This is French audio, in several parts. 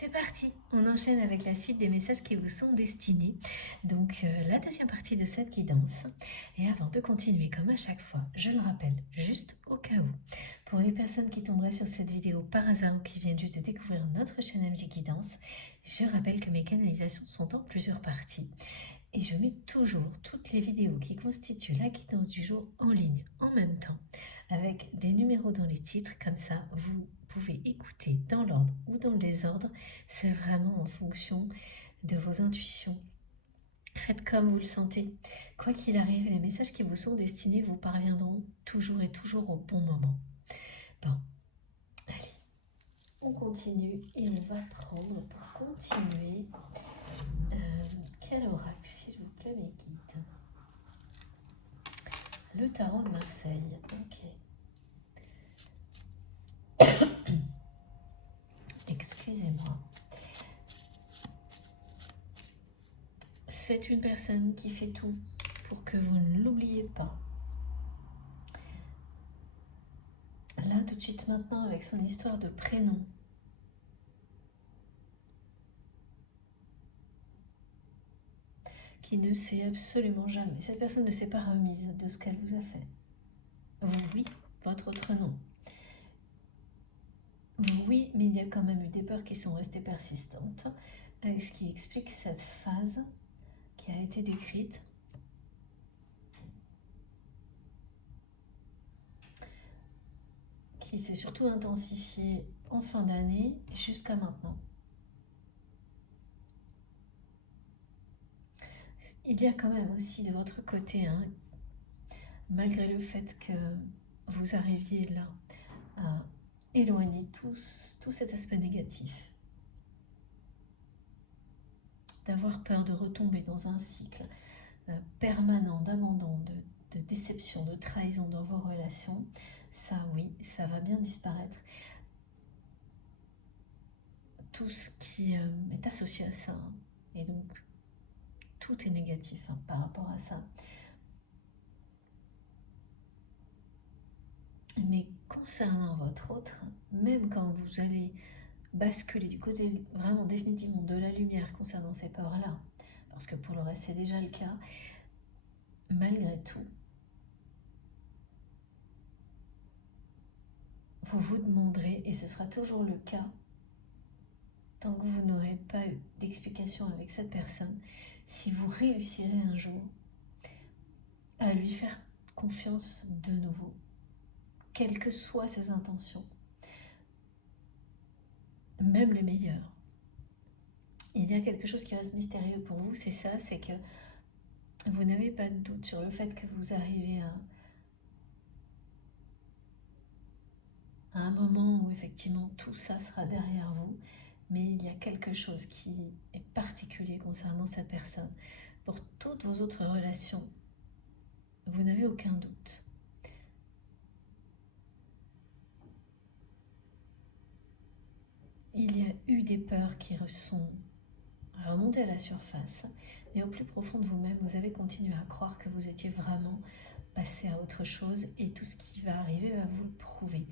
C'est parti, on enchaîne avec la suite des messages qui vous sont destinés. Donc la deuxième partie de cette guidance. Et avant de continuer comme à chaque fois, je le rappelle juste au cas où. Pour les personnes qui tomberaient sur cette vidéo par hasard ou qui viennent juste de découvrir notre chaîne MJ Guidance, je rappelle que mes canalisations sont en plusieurs parties. Et je mets toujours toutes les vidéos qui constituent la guidance du jour en ligne en même temps, avec des numéros dans les titres, comme ça vous pouvez écouter dans l'ordre ou dans le désordre, c'est vraiment en fonction de vos intuitions. Faites comme vous le sentez. Quoi qu'il arrive, les messages qui vous sont destinés vous parviendront toujours et toujours au bon moment. Bon, allez, on continue et on va prendre pour continuer quel oracle, s'il vous plaît, mes guides. Le tarot de Marseille, ok. Excusez-moi. C'est une personne qui fait tout pour que vous ne l'oubliez pas. Là, tout de suite maintenant, avec son histoire de prénom. Qui ne sait absolument jamais. Cette personne ne s'est pas remise de ce qu'elle vous a fait. Vous, oui, votre autre nom. Vous, oui, mais il y a quand même eu des peurs qui sont restées persistantes. Ce qui explique cette phase qui a été décrite. Qui s'est surtout intensifiée en fin d'année jusqu'à maintenant. Il y a quand même aussi de votre côté, malgré le fait que vous arriviez là à éloigner tout cet aspect négatif, d'avoir peur de retomber dans un cycle permanent d'abandon, de déception, de trahison dans vos relations, ça oui, ça va bien disparaître. Tout ce qui est associé à ça, et donc tout est négatif par rapport à ça. Mais concernant votre autre, même quand vous allez basculer du côté vraiment définitivement de la lumière concernant ces peurs-là, parce que pour le reste c'est déjà le cas, malgré tout, vous vous demanderez, et ce sera toujours le cas, tant que vous n'aurez pas eu d'explication avec cette personne, si vous réussirez un jour à lui faire confiance de nouveau, quelles que soient ses intentions, même les meilleures. Il y a quelque chose qui reste mystérieux pour vous, c'est ça, c'est que vous n'avez pas de doute sur le fait que vous arrivez à un moment où effectivement tout ça sera derrière vous, mais il y a quelque chose qui est particulier concernant cette personne. Pour toutes vos autres relations, vous n'avez aucun doute. Il y a eu des peurs qui sont remontées à la surface, mais au plus profond de vous-même, vous avez continué à croire que vous étiez vraiment passé à autre chose et tout ce qui va arriver va vous le prouver.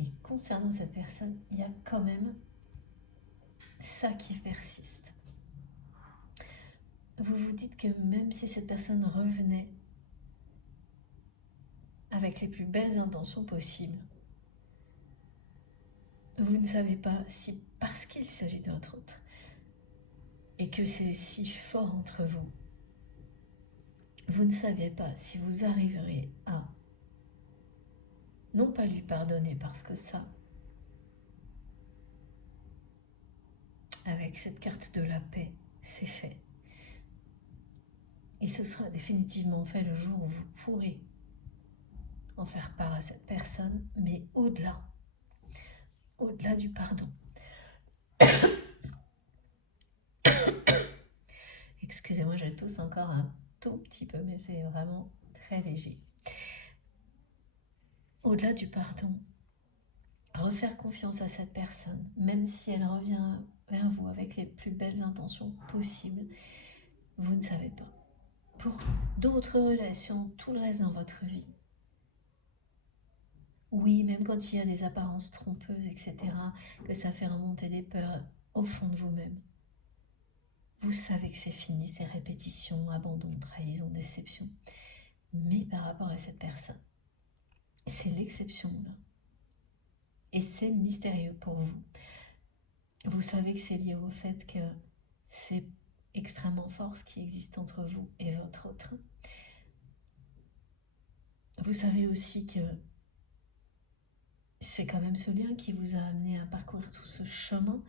Mais concernant cette personne, il y a quand même ça qui persiste. Vous vous dites que même si cette personne revenait avec les plus belles intentions possibles, vous ne savez pas si parce qu'il s'agit de votre autre et que c'est si fort entre vous, vous ne savez pas si vous arriverez à non pas lui pardonner parce que ça, avec cette carte de la paix, c'est fait. Et ce sera définitivement fait le jour où vous pourrez en faire part à cette personne, mais au-delà du pardon. Excusez-moi, je tousse encore un tout petit peu, mais c'est vraiment très léger. Au-delà du pardon, refaire confiance à cette personne, même si elle revient vers vous avec les plus belles intentions possibles, vous ne savez pas. Pour d'autres relations, tout le reste dans votre vie, oui, même quand il y a des apparences trompeuses, etc., que ça fait remonter des peurs, au fond de vous-même, vous savez que c'est fini, ces répétitions, abandon, trahison, déception. Mais par rapport à cette personne, c'est l'exception là. Et c'est mystérieux pour vous. Vous savez que c'est lié au fait que c'est extrêmement fort ce qui existe entre vous et votre autre. Vous savez aussi que c'est quand même ce lien qui vous a amené à parcourir tout ce chemin,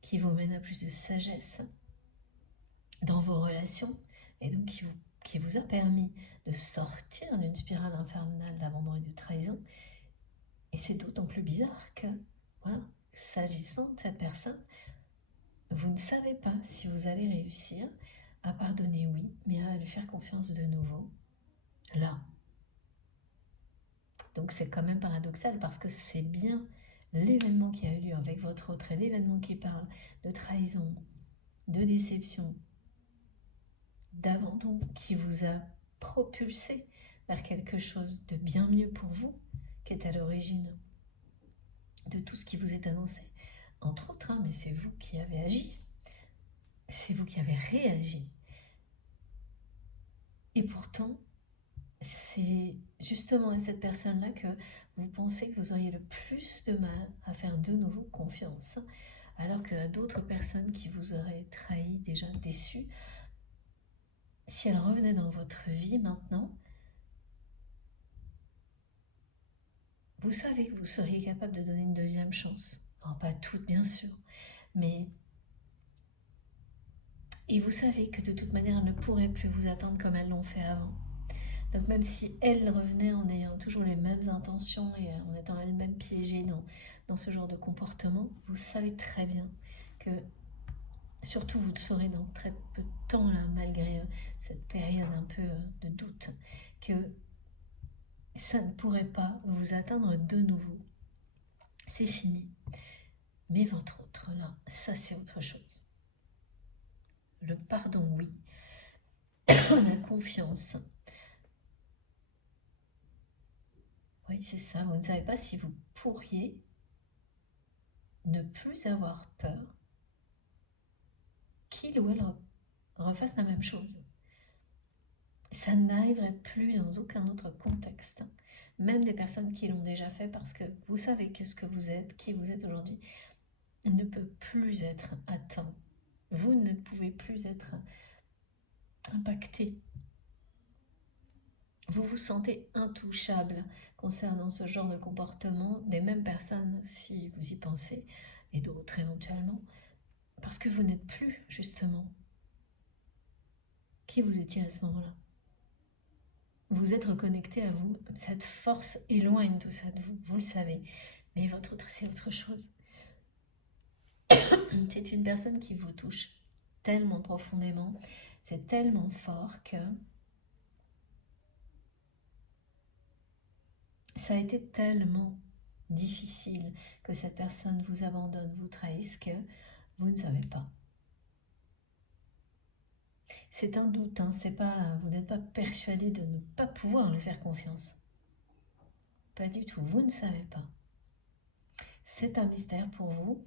qui vous mène à plus de sagesse dans vos relations, et donc qui vous a permis de sortir d'une spirale infernale d'abandon et de trahison. Et c'est d'autant plus bizarre que, voilà, s'agissant de cette personne, vous ne savez pas si vous allez réussir à pardonner, oui, mais à lui faire confiance de nouveau, là. Donc c'est quand même paradoxal parce que c'est bien l'événement qui a eu lieu avec votre autre, l'événement qui parle de trahison, de déception, d'abandon, qui vous a propulsé vers quelque chose de bien mieux pour vous, qui est à l'origine de tout ce qui vous est annoncé. Entre autres, mais c'est vous qui avez agi, c'est vous qui avez réagi. Et pourtant, c'est justement à cette personne-là que vous pensez que vous auriez le plus de mal à faire de nouveau confiance, alors que d'autres personnes qui vous auraient trahi, déjà déçu, si elles revenaient dans votre vie maintenant, vous savez que vous seriez capable de donner une deuxième chance. Alors, pas toutes, bien sûr, mais... Et vous savez que de toute manière, elles ne pourraient plus vous attendre comme elles l'ont fait avant. Donc même si elles revenaient en ayant toujours les mêmes intentions et en étant elles-mêmes piégées dans ce genre de comportement, vous savez très bien que, surtout vous le saurez dans très peu de temps, là, malgré cette période un peu de doute, que ça ne pourrait pas vous atteindre de nouveau. C'est fini. Mais votre autre, là, ça c'est autre chose. Le pardon, oui. La confiance. Oui, c'est ça. Vous ne savez pas si vous pourriez ne plus avoir peur qu'il ou elle refasse la même chose. Ça n'arriverait plus dans aucun autre contexte. Même des personnes qui l'ont déjà fait, parce que vous savez que ce que vous êtes, qui vous êtes aujourd'hui, ne peut plus être atteint. Vous ne pouvez plus être impacté. Vous vous sentez intouchable concernant ce genre de comportement des mêmes personnes, si vous y pensez, et d'autres éventuellement, parce que vous n'êtes plus, justement, qui vous étiez à ce moment-là. Vous êtes reconnecté à vous. Cette force éloigne tout ça de vous, vous le savez. Mais votre autre, c'est autre chose. C'est une personne qui vous touche tellement profondément, c'est tellement fort que ça a été tellement difficile que cette personne vous abandonne, vous trahisse, que vous ne savez pas. C'est un doute, hein, c'est pas, vous n'êtes pas persuadé de ne pas pouvoir lui faire confiance. Pas du tout, vous ne savez pas. C'est un mystère pour vous.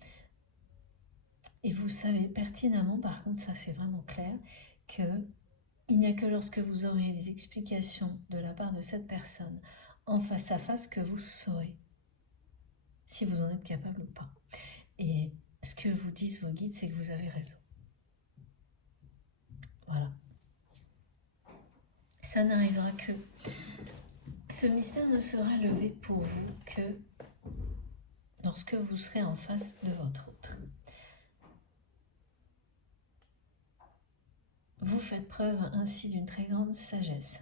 Et vous savez pertinemment, par contre, ça c'est vraiment clair, qu'il n'y a que lorsque vous aurez des explications de la part de cette personne en face à face que vous saurez si vous en êtes capable ou pas. Et ce que vous disent vos guides, c'est que vous avez raison. Voilà. Ça n'arrivera que... Ce mystère ne sera levé pour vous que lorsque vous serez en face de votre autre. Vous faites preuve ainsi d'une très grande sagesse.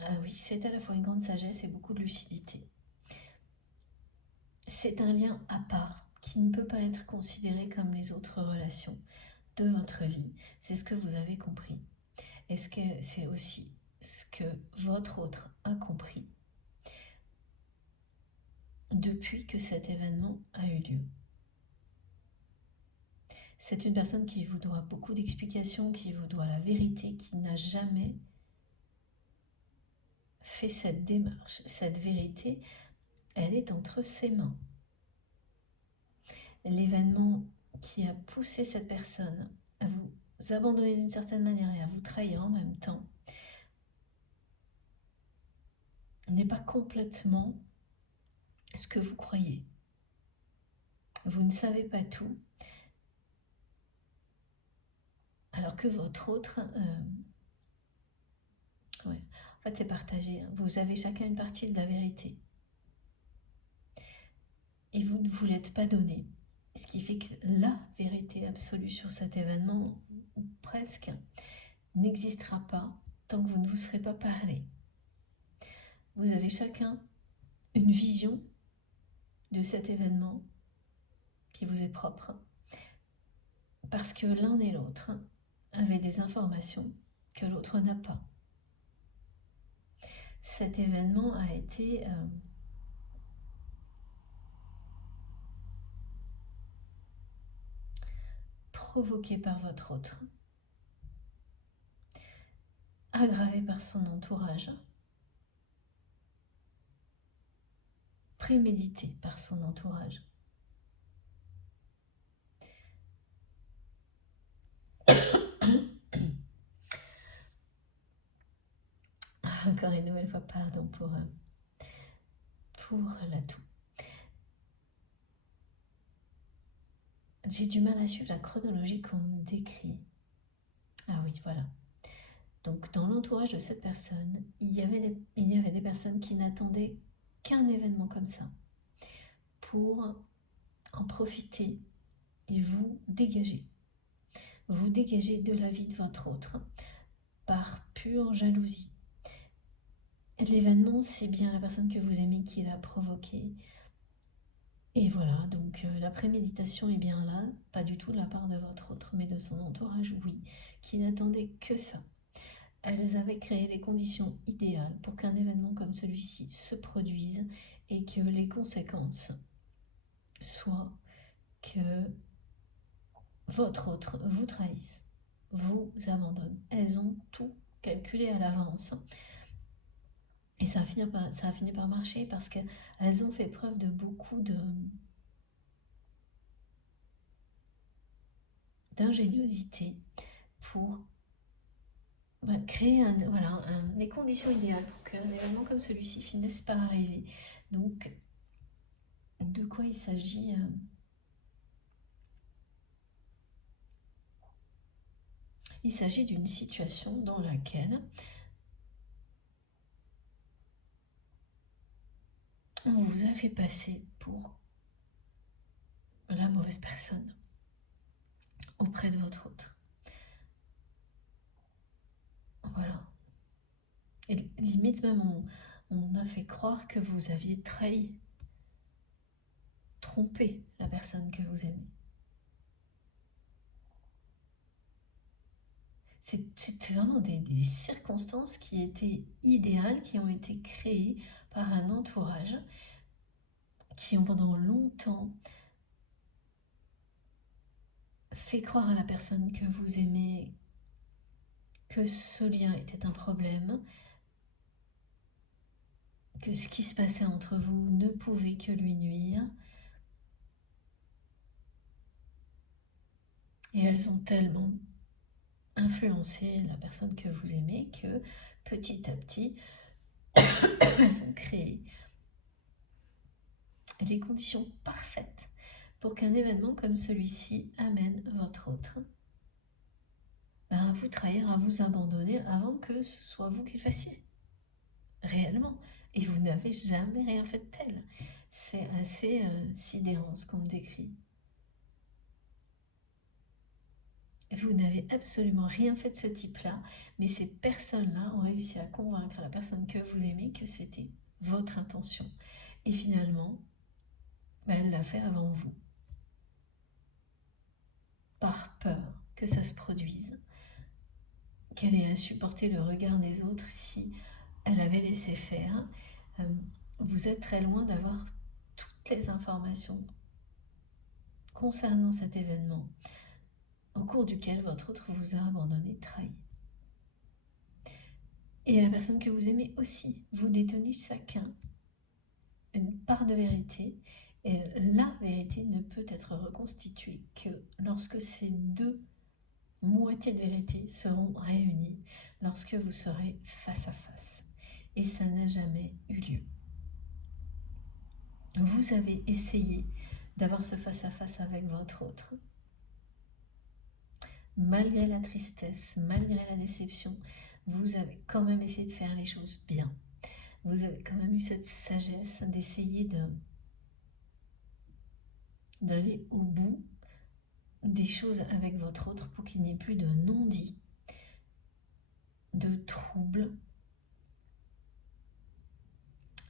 Ah oui, c'est à la fois une grande sagesse et beaucoup de lucidité. C'est un lien à part qui ne peut pas être considéré comme les autres relations de votre vie. C'est ce que vous avez compris. Est-ce que c'est aussi ce que votre autre a compris depuis que cet événement a eu lieu? C'est une personne qui vous doit beaucoup d'explications, qui vous doit la vérité, qui n'a jamais fait cette démarche. Cette vérité, elle est entre ses mains. l'événement qui a poussé cette personne à vous abandonner d'une certaine manière et à vous trahir en même temps n'est pas complètement ce que vous croyez. Vous ne savez pas tout, alors que votre autre... ouais. En fait, c'est partagé. Vous avez chacun une partie de la vérité. Et vous ne vous l'êtes pas donnée. Ce qui fait que la vérité absolue sur cet événement, ou presque, n'existera pas tant que vous ne vous serez pas parlé. Vous avez chacun une vision de cet événement qui vous est propre, parce que l'un et l'autre avaient des informations que l'autre n'a pas. Cet événement a été provoqué par votre autre, aggravé par son entourage, prémédité par son entourage. Encore une nouvelle fois, pardon pour la toux. J'ai du mal à suivre la chronologie qu'on me décrit. Ah oui, voilà. Donc dans l'entourage de cette personne, il y avait des personnes qui n'attendaient qu'un événement comme ça pour en profiter et vous dégager. Vous dégagez de la vie de votre autre par pure jalousie. L'événement, c'est bien la personne que vous aimez qui l'a provoqué. Et voilà, donc la préméditation est bien là, pas du tout de la part de votre autre, mais de son entourage, oui, qui n'attendait que ça. Elles avaient créé les conditions idéales pour qu'un événement comme celui-ci se produise et que les conséquences soient que votre autre vous trahisse, vous abandonne. Elles ont tout calculé à l'avance. Et ça a fini par marcher parce qu'elles ont fait preuve de beaucoup d'ingéniosité pour créer les conditions idéales pour qu'un événement comme celui-ci finisse par arriver. Donc, de quoi il s'agit Il s'agit d'une situation dans laquelle on vous a fait passer pour la mauvaise personne auprès de votre autre. Voilà. Et limite même, on a fait croire que vous aviez trahi, trompé la personne que vous aimez. C'était vraiment des circonstances qui étaient idéales, qui ont été créées par un entourage qui ont pendant longtemps fait croire à la personne que vous aimez que ce lien était un problème, que ce qui se passait entre vous ne pouvait que lui nuire. Et elles ont tellement influencé la personne que vous aimez que petit à petit, elles ont créé les conditions parfaites pour qu'un événement comme celui-ci amène votre autre à vous trahir, à vous abandonner avant que ce soit vous qui le fassiez. Réellement. Et vous n'avez jamais rien fait de tel. C'est assez sidérant ce qu'on me décrit. Vous n'avez absolument rien fait de ce type-là, mais ces personnes-là ont réussi à convaincre la personne que vous aimez que c'était votre intention. Et finalement, elle l'a fait avant vous. Par peur que ça se produise, qu'elle ait à supporter le regard des autres si elle avait laissé faire. Vous êtes très loin d'avoir toutes les informations concernant cet événement au cours duquel votre autre vous a abandonné, trahi. Et la personne que vous aimez aussi, vous détenez chacun une part de vérité, et la vérité vérité ne peut être reconstituée que lorsque ces deux moitiés de vérité seront réunies, lorsque vous serez face à face. Et ça n'a jamais eu lieu. Vous avez essayé d'avoir ce face-à-face avec votre autre. Malgré la tristesse, malgré la déception, vous avez quand même essayé de faire les choses bien. Vous avez quand même eu cette sagesse d'essayer d'aller au bout des choses avec votre autre pour qu'il n'y ait plus de non-dit, de troubles.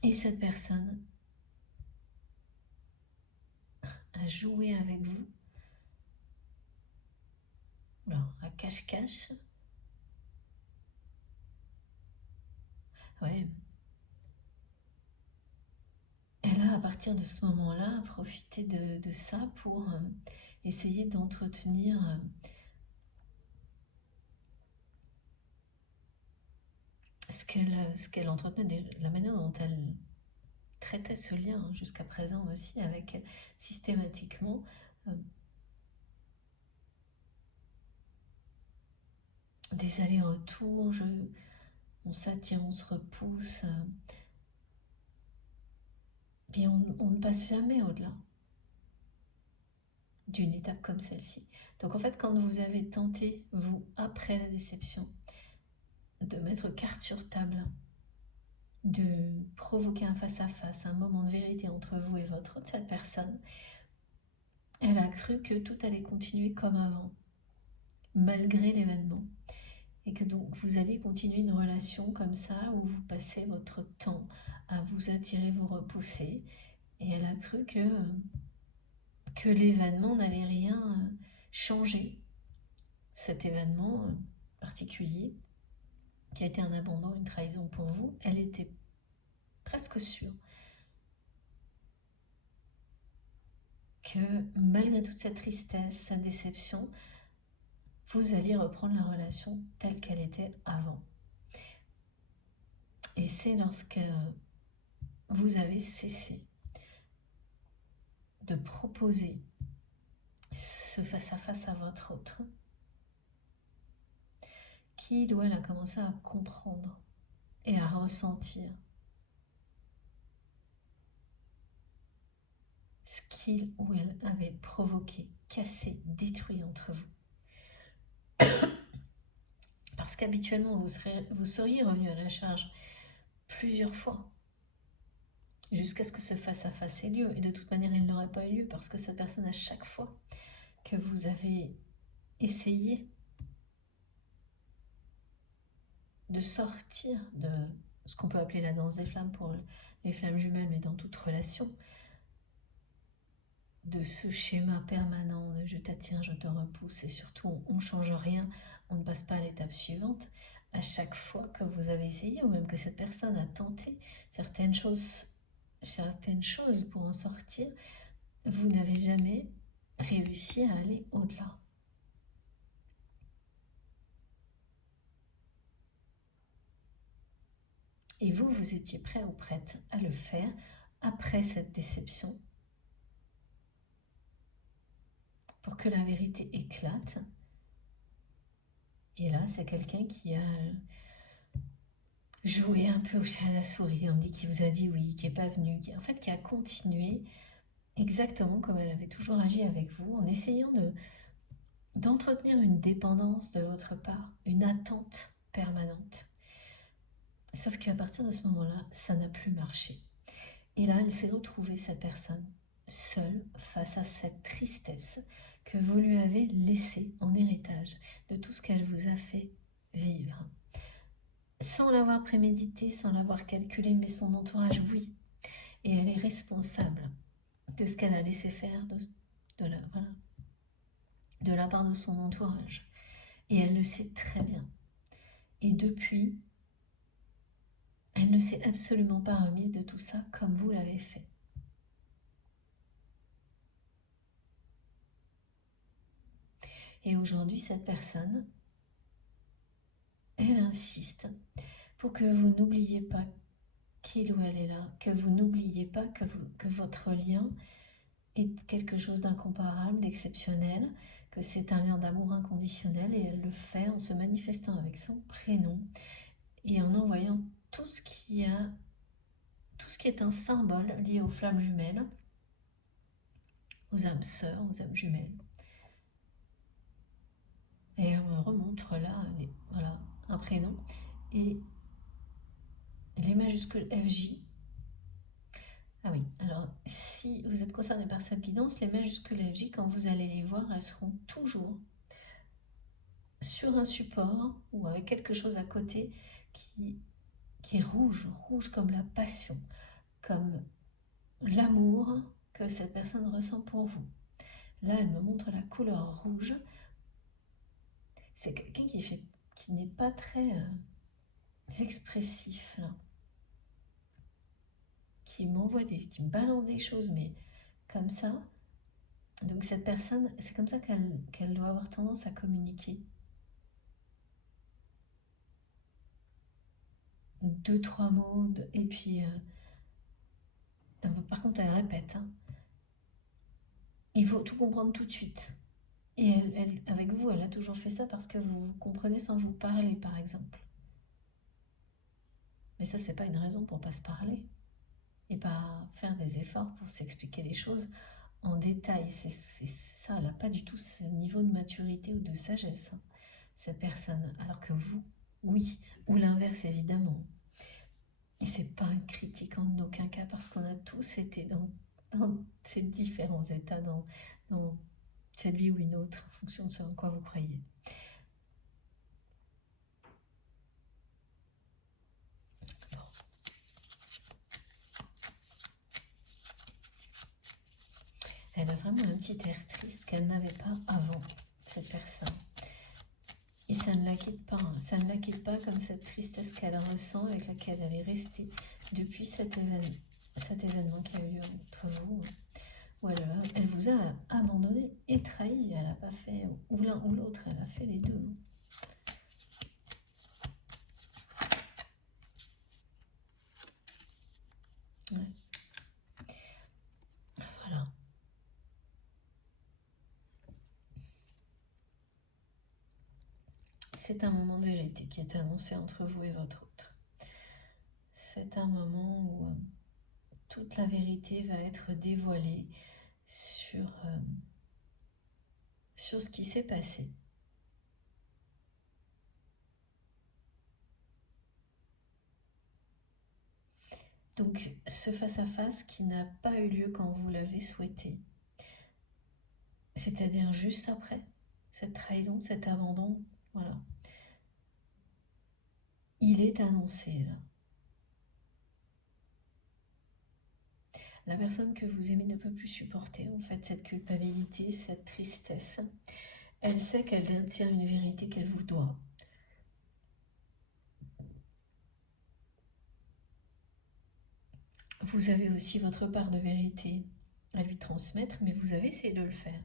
Et cette personne a joué avec vous, alors à cache-cache. Ouais. Elle a, à partir de ce moment-là, profité de ça pour essayer d'entretenir ce qu'elle entretenait, la manière dont elle traitait ce lien jusqu'à présent aussi, avec systématiquement des allers-retours, on s'attire, on se repousse, puis on ne passe jamais au-delà d'une étape comme celle-ci. Donc en fait, quand vous avez tenté, vous, après la déception, de mettre carte sur table, de provoquer un face-à-face, un moment de vérité entre vous et votre autre, cette personne, elle a cru que tout allait continuer comme avant, malgré l'événement. Et que donc vous allez continuer une relation comme ça, où vous passez votre temps à vous attirer, vous repousser. Et elle a cru que l'événement n'allait rien changer. Cet événement particulier, qui a été un abandon, une trahison pour vous, elle était presque sûre que malgré toute cette tristesse, cette déception, vous alliez reprendre la relation telle qu'elle était avant. Et c'est lorsque vous avez cessé de proposer ce face-à-face à votre autre, qu'il ou elle a commencé à comprendre et à ressentir ce qu'il ou elle avait provoqué, cassé, détruit entre vous. Parce qu'habituellement, vous seriez revenu à la charge plusieurs fois, jusqu'à ce que ce face-à-face ait lieu. Et de toute manière, il n'aurait pas eu lieu, parce que cette personne, à chaque fois que vous avez essayé de sortir de ce qu'on peut appeler la danse des flammes pour les flammes jumelles, mais dans toute relation, de ce schéma permanent de je t'attire, je te repousse, et surtout on ne change rien, on ne passe pas à l'étape suivante, à chaque fois que vous avez essayé, ou même que cette personne a tenté certaines choses pour en sortir, vous n'avez jamais réussi à aller au-delà. Et vous, vous étiez prêt ou prête à le faire après cette déception, pour que la vérité éclate. Et là, c'est quelqu'un qui a joué un peu au chat à la souris. On dit qu'il vous a dit oui, qui n'est pas venu, qui a continué exactement comme elle avait toujours agi avec vous, en essayant d'entretenir une dépendance de votre part, une attente permanente. Sauf qu'à partir de ce moment-là, ça n'a plus marché. Et là, elle s'est retrouvée, cette personne, seule face à cette tristesse que vous lui avez laissée en héritage de tout ce qu'elle vous a fait vivre. Sans l'avoir prémédité, sans l'avoir calculé, mais son entourage, oui. Et elle est responsable de ce qu'elle a laissé faire de la part de son entourage. Et elle le sait très bien. Et depuis, elle ne s'est absolument pas remise de tout ça comme vous l'avez fait. Et aujourd'hui, cette personne, elle insiste pour que vous n'oubliez pas qu'il ou elle est là, que vous n'oubliez pas que votre lien est quelque chose d'incomparable, d'exceptionnel, que c'est un lien d'amour inconditionnel, et elle le fait en se manifestant avec son prénom et en envoyant tout ce qui est un symbole lié aux flammes jumelles, aux âmes sœurs, aux âmes jumelles. Et elle me remontre là, voilà, un prénom et les majuscules FJ. Ah oui, alors si vous êtes concerné par cette guidance, les majuscules FJ, quand vous allez les voir, elles seront toujours sur un support ou avec quelque chose à côté qui est rouge, rouge comme la passion, comme l'amour que cette personne ressent pour vous. Là, elle me montre la couleur rouge. C'est quelqu'un qui n'est pas très expressif, là. Qui me balance des choses, mais comme ça. Donc cette personne, c'est comme ça qu'elle doit avoir tendance à communiquer. 2-3 mots, et puis par contre elle répète, hein. Il faut tout comprendre tout de suite. Et avec vous, elle a toujours fait ça parce que vous comprenez sans vous parler, par exemple. Mais ça, c'est pas une raison pour pas se parler et pas faire des efforts pour s'expliquer les choses en détail. C'est ça, elle n'a pas du tout ce niveau de maturité ou de sagesse, hein, cette personne. Alors que vous, oui, ou l'inverse, évidemment. Et c'est pas une critique en aucun cas, parce qu'on a tous été dans ces différents états, dans cette vie ou une autre, en fonction de ce en quoi vous croyez. Elle a vraiment un petit air triste qu'elle n'avait pas avant, cette personne. Et ça ne la quitte pas, hein. Ça ne la quitte pas comme cette tristesse qu'elle ressent, avec laquelle elle est restée depuis cet événement qui a eu lieu entre vous, où elle vous a abandonné et trahi. Elle n'a pas fait ou l'un ou l'autre, elle a fait les deux. Ouais. Voilà. C'est un moment de vérité qui est annoncé entre vous et votre autre. C'est un moment où toute la vérité va être dévoilée sur ce qui s'est passé. Donc ce face-à-face qui n'a pas eu lieu quand vous l'avez souhaité, c'est-à-dire juste après cette trahison, cet abandon, voilà. Il est annoncé là. La personne que vous aimez ne peut plus supporter en fait cette culpabilité, cette tristesse. Elle sait qu'elle détient une vérité qu'elle vous doit. Vous avez aussi votre part de vérité à lui transmettre, mais vous avez essayé de le faire.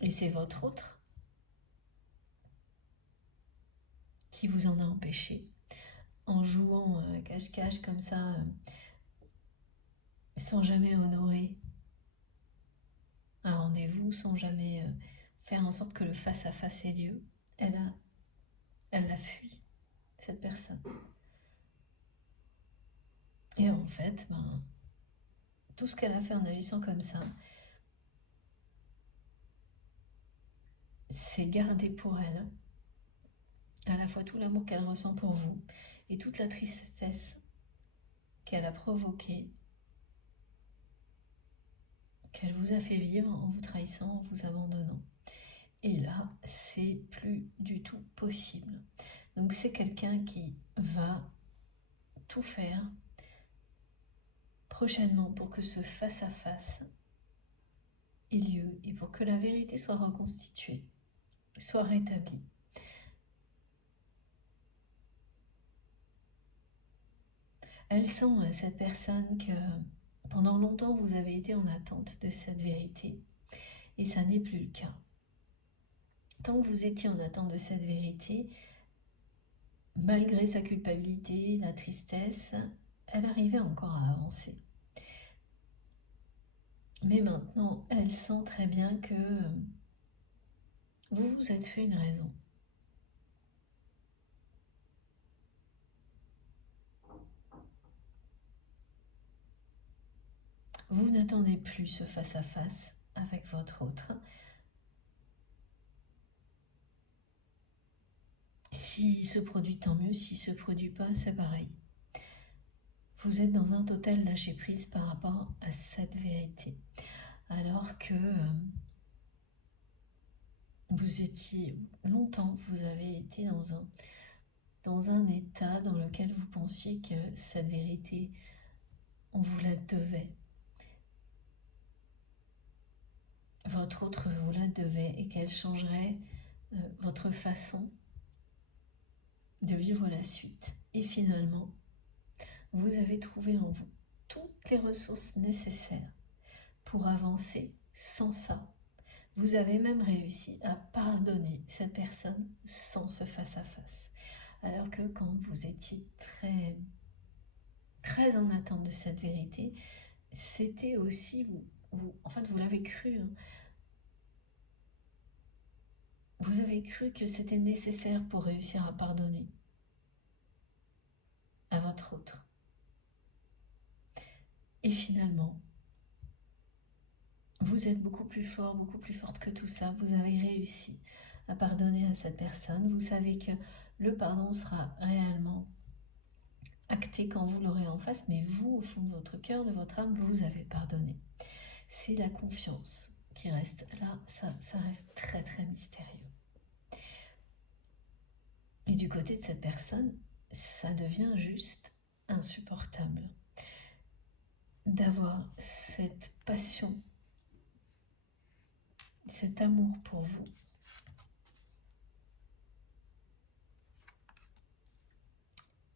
Et c'est votre autre qui vous en a empêché, en jouant cache-cache comme ça, sans jamais honorer un rendez-vous, sans jamais faire en sorte que le face-à-face ait lieu. Elle l'a fui, cette personne. Et en fait, tout ce qu'elle a fait en agissant comme ça, c'est garder pour elle à la fois tout l'amour qu'elle ressent pour vous et toute la tristesse qu'elle a provoquée, qu'elle vous a fait vivre en vous trahissant, en vous abandonnant. Et là, c'est plus du tout possible. Donc c'est quelqu'un qui va tout faire prochainement pour que ce face-à-face ait lieu et pour que la vérité soit reconstituée, soit rétablie. Elle sent, cette personne, que pendant longtemps vous avez été en attente de cette vérité et ça n'est plus le cas. Tant que vous étiez en attente de cette vérité, malgré sa culpabilité, la tristesse, elle arrivait encore à avancer. Mais maintenant, elle sent très bien que vous vous êtes fait une raison. Vous n'attendez plus ce face-à-face avec votre autre. S'il se produit, tant mieux. S'il ne se produit pas, c'est pareil. Vous êtes dans un total lâcher-prise par rapport à cette vérité. Alors que vous étiez longtemps, vous avez été dans un état dans lequel vous pensiez que cette vérité, on vous la devait. Votre autre vous la devait et qu'elle changerait votre façon de vivre la suite. Et finalement, vous avez trouvé en vous toutes les ressources nécessaires pour avancer sans ça. Vous avez même réussi à pardonner cette personne sans ce face-à-face. Alors que quand vous étiez très, très en attente de cette vérité, c'était aussi, en fait vous l'avez cru, hein, vous avez cru que c'était nécessaire pour réussir à pardonner à votre autre. Et finalement, vous êtes beaucoup plus fort, beaucoup plus forte que tout ça. Vous avez réussi à pardonner à cette personne. Vous savez que le pardon sera réellement acté quand vous l'aurez en face, mais vous, au fond de votre cœur, de votre âme, vous avez pardonné. C'est la confiance qui reste là, ça reste très très mystérieux. Et du côté de cette personne, ça devient juste insupportable d'avoir cette passion, cet amour pour vous.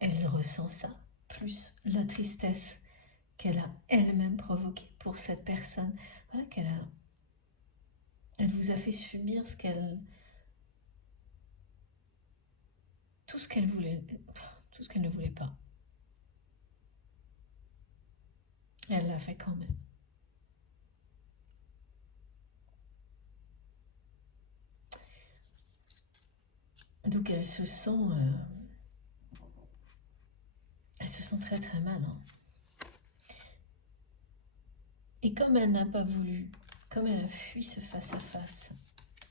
Elle ressent ça, plus la tristesse qu'elle a elle-même provoquée pour cette personne. Voilà, elle vous a fait subir tout ce qu'elle voulait, tout ce qu'elle ne voulait pas. Et elle l'a fait quand même. Donc elle se sent très très mal. Hein. Et comme elle n'a pas voulu, comme elle a fui ce face-à-face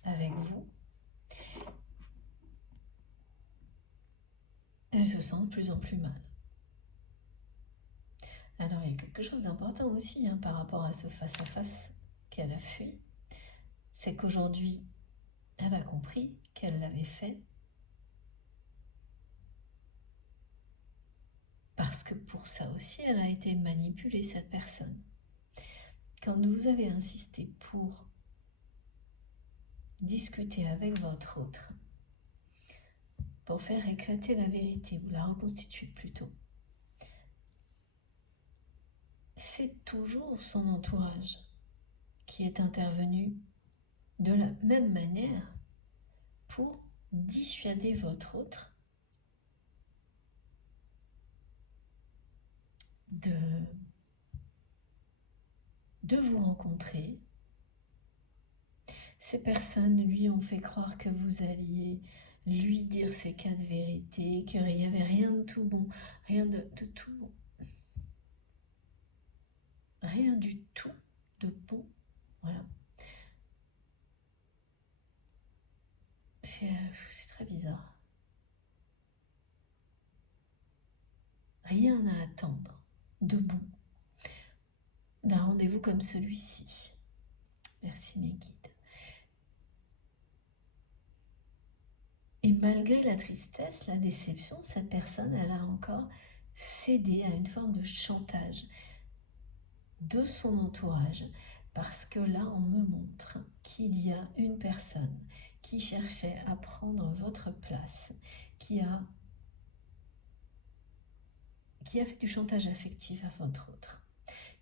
avec vous, elle se sent de plus en plus mal. Alors il y a quelque chose d'important aussi hein, par rapport à ce face-à-face qu'elle a fui, c'est qu'aujourd'hui, elle a compris qu'elle l'avait fait parce que pour ça aussi, elle a été manipulée, cette personne. Quand vous avez insisté pour discuter avec votre autre, pour faire éclater la vérité, ou la reconstituer plutôt, c'est toujours son entourage qui est intervenu de la même manière pour dissuader votre autre de vous rencontrer. Ces personnes lui ont fait croire que vous alliez lui dire ces quatre vérités, qu'il n'y avait rien de tout bon, rien de tout bon. Rien du tout de bon. Voilà. C'est très bizarre. Rien à attendre de bon d'un rendez-vous comme celui-ci. Merci mes guides. Et malgré la tristesse, la déception, cette personne, elle a encore cédé à une forme de chantage de son entourage, parce que là, on me montre qu'il y a une personne qui cherchait à prendre votre place, qui a fait du chantage affectif à votre autre,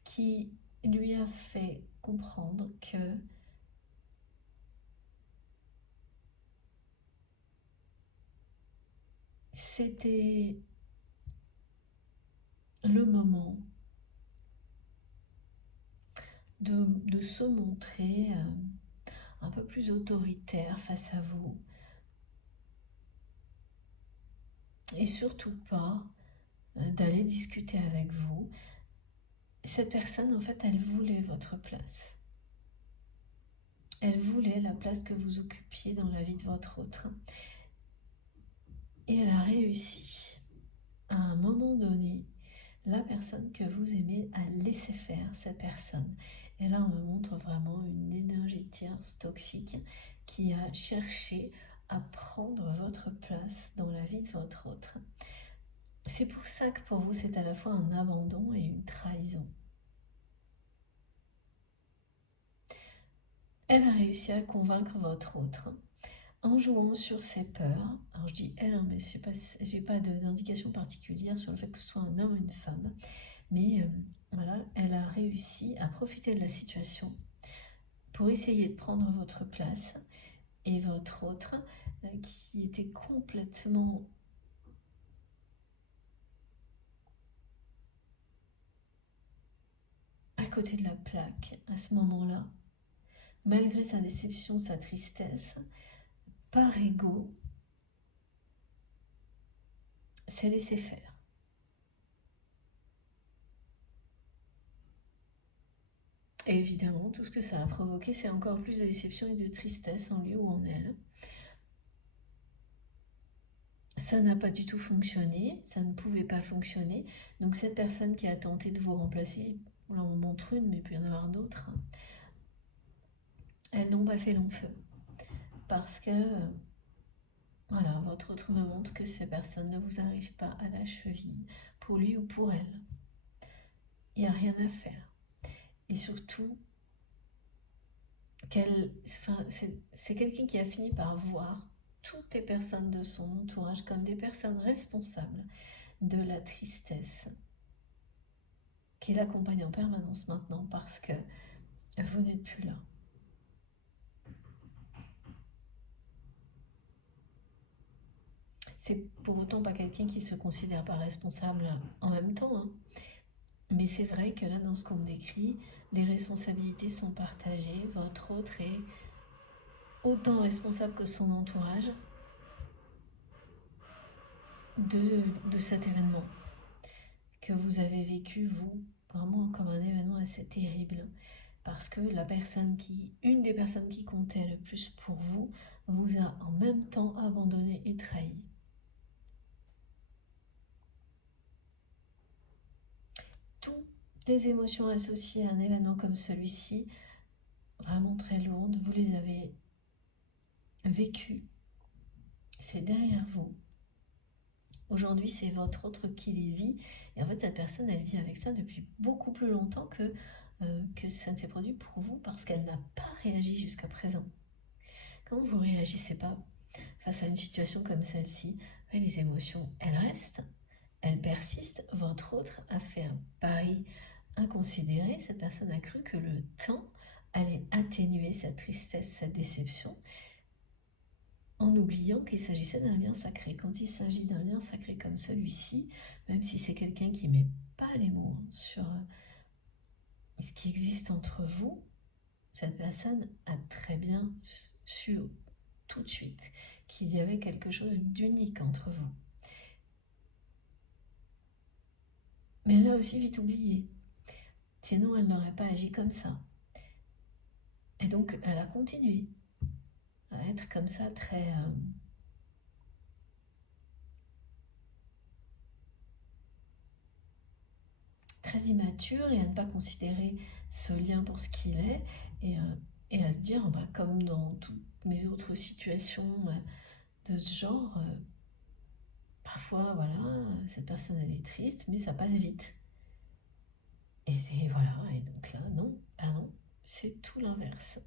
qui lui a fait comprendre que c'était le moment de se montrer un peu plus autoritaire face à vous. Et surtout pas d'aller discuter avec vous. Cette personne, en fait, elle voulait votre place. Elle voulait la place que vous occupiez dans la vie de votre autre. Et elle a réussi, à un moment donné, la personne que vous aimez a laissé faire cette personne. Et là, on me montre vraiment une énergie tierce toxique qui a cherché à prendre votre place dans la vie de votre autre. C'est pour ça que pour vous, c'est à la fois un abandon et une trahison. Elle a réussi à convaincre votre autre en jouant sur ses peurs. Alors je dis elle, mais j'ai pas d'indication particulière sur le fait que ce soit un homme ou une femme. Mais voilà, elle a réussi à profiter de la situation pour essayer de prendre votre place. Et votre autre, qui était complètement à côté de la plaque à ce moment-là, malgré sa déception, sa tristesse, par ego, s'est laissé faire. Et évidemment, tout ce que ça a provoqué, c'est encore plus de déception et de tristesse en lui ou en elle. Ça n'a pas du tout fonctionné, ça ne pouvait pas fonctionner. Donc cette personne qui a tenté de vous remplacer, là on montre une, mais il peut y en avoir d'autres, elles n'ont pas fait long feu. Parce que, voilà, votre autre me montre que ces personnes ne vous arrivent pas à la cheville, pour lui ou pour elle. Il n'y a rien à faire. Et surtout, c'est quelqu'un qui a fini par voir toutes les personnes de son entourage comme des personnes responsables de la tristesse qui l'accompagne en permanence maintenant parce que vous n'êtes plus là. C'est pour autant pas quelqu'un qui se considère pas responsable en même temps, hein. Mais c'est vrai que là, dans ce qu'on me décrit, les responsabilités sont partagées. Votre autre est autant responsable que son entourage de cet événement que vous avez vécu, vous, vraiment comme un événement assez terrible. Parce que une des personnes qui comptait le plus pour vous, vous a en même temps abandonné et trahi. Toutes les émotions associées à un événement comme celui-ci, vraiment très lourdes, vous les avez vécues. C'est derrière vous. Aujourd'hui, c'est votre autre qui les vit. Et en fait, cette personne, elle vit avec ça depuis beaucoup plus longtemps que ça ne s'est produit pour vous parce qu'elle n'a pas réagi jusqu'à présent. Quand vous ne réagissez pas face à une situation comme celle-ci, les émotions, elles restent, elles persistent. Votre autre a fait un pari inconsidéré. Cette personne a cru que le temps allait atténuer sa tristesse, sa déception, en oubliant qu'il s'agissait d'un lien sacré. Quand il s'agit d'un lien sacré comme celui-ci, même si c'est quelqu'un qui ne met pas les mots sur ce qui existe entre vous, cette personne a très bien su tout de suite qu'il y avait quelque chose d'unique entre vous. Mais elle l'a aussi vite oublié. Sinon, elle n'aurait pas agi comme ça. Et donc, elle a continué à être comme ça très immature et à ne pas considérer ce lien pour ce qu'il est et à se dire, comme dans toutes mes autres situations de ce genre, parfois, voilà, cette personne elle est triste, mais ça passe vite. Et voilà, et donc là, non, pardon, c'est tout l'inverse.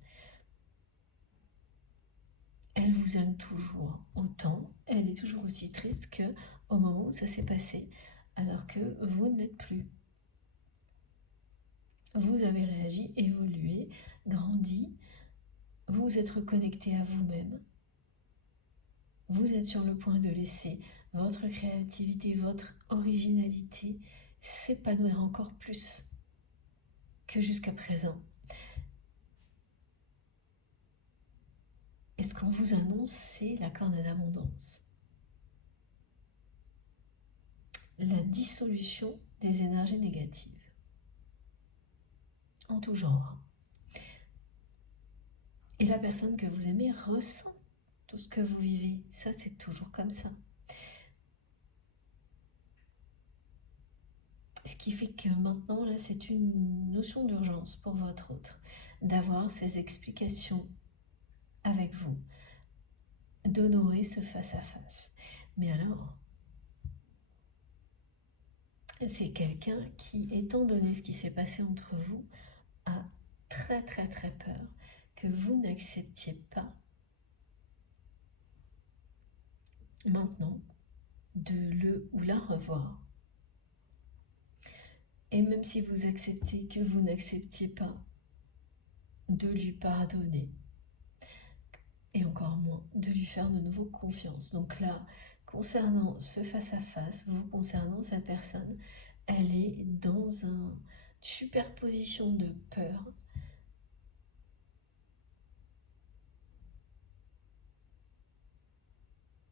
Elle vous aime toujours autant, elle est toujours aussi triste qu'au moment où ça s'est passé, alors que vous ne l'êtes plus. Vous avez réagi, évolué, grandi, vous êtes reconnecté à vous-même. Vous êtes sur le point de laisser votre créativité, votre originalité s'épanouir encore plus que jusqu'à présent. ce qu'on vous annonce, c'est la corne d'abondance. La dissolution des énergies négatives. En tout genre. Et la personne que vous aimez ressent tout ce que vous vivez. Ça, c'est toujours comme ça. Ce qui fait que maintenant, là, c'est une notion d'urgence pour votre autre, d'avoir ces explications avec vous, d'honorer ce face-à-face. Mais alors, c'est quelqu'un qui, étant donné ce qui s'est passé entre vous, a très très très peur que vous n'acceptiez pas maintenant de le ou la revoir. Et même si vous acceptez que vous n'acceptiez pas de lui pardonner, et encore moins de lui faire de nouveau confiance. Donc là, concernant ce face-à-face, vous concernant cette personne, elle est dans une superposition de peur.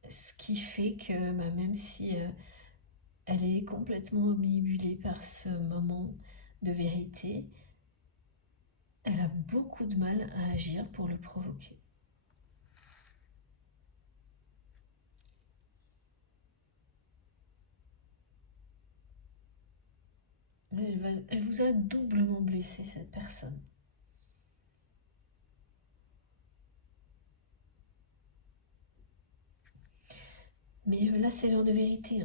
Ce qui fait que même si elle est complètement omnibulée par ce moment de vérité, elle a beaucoup de mal à agir pour le provoquer. Elle vous a doublement blessé, cette personne. Mais là, c'est l'heure de vérité.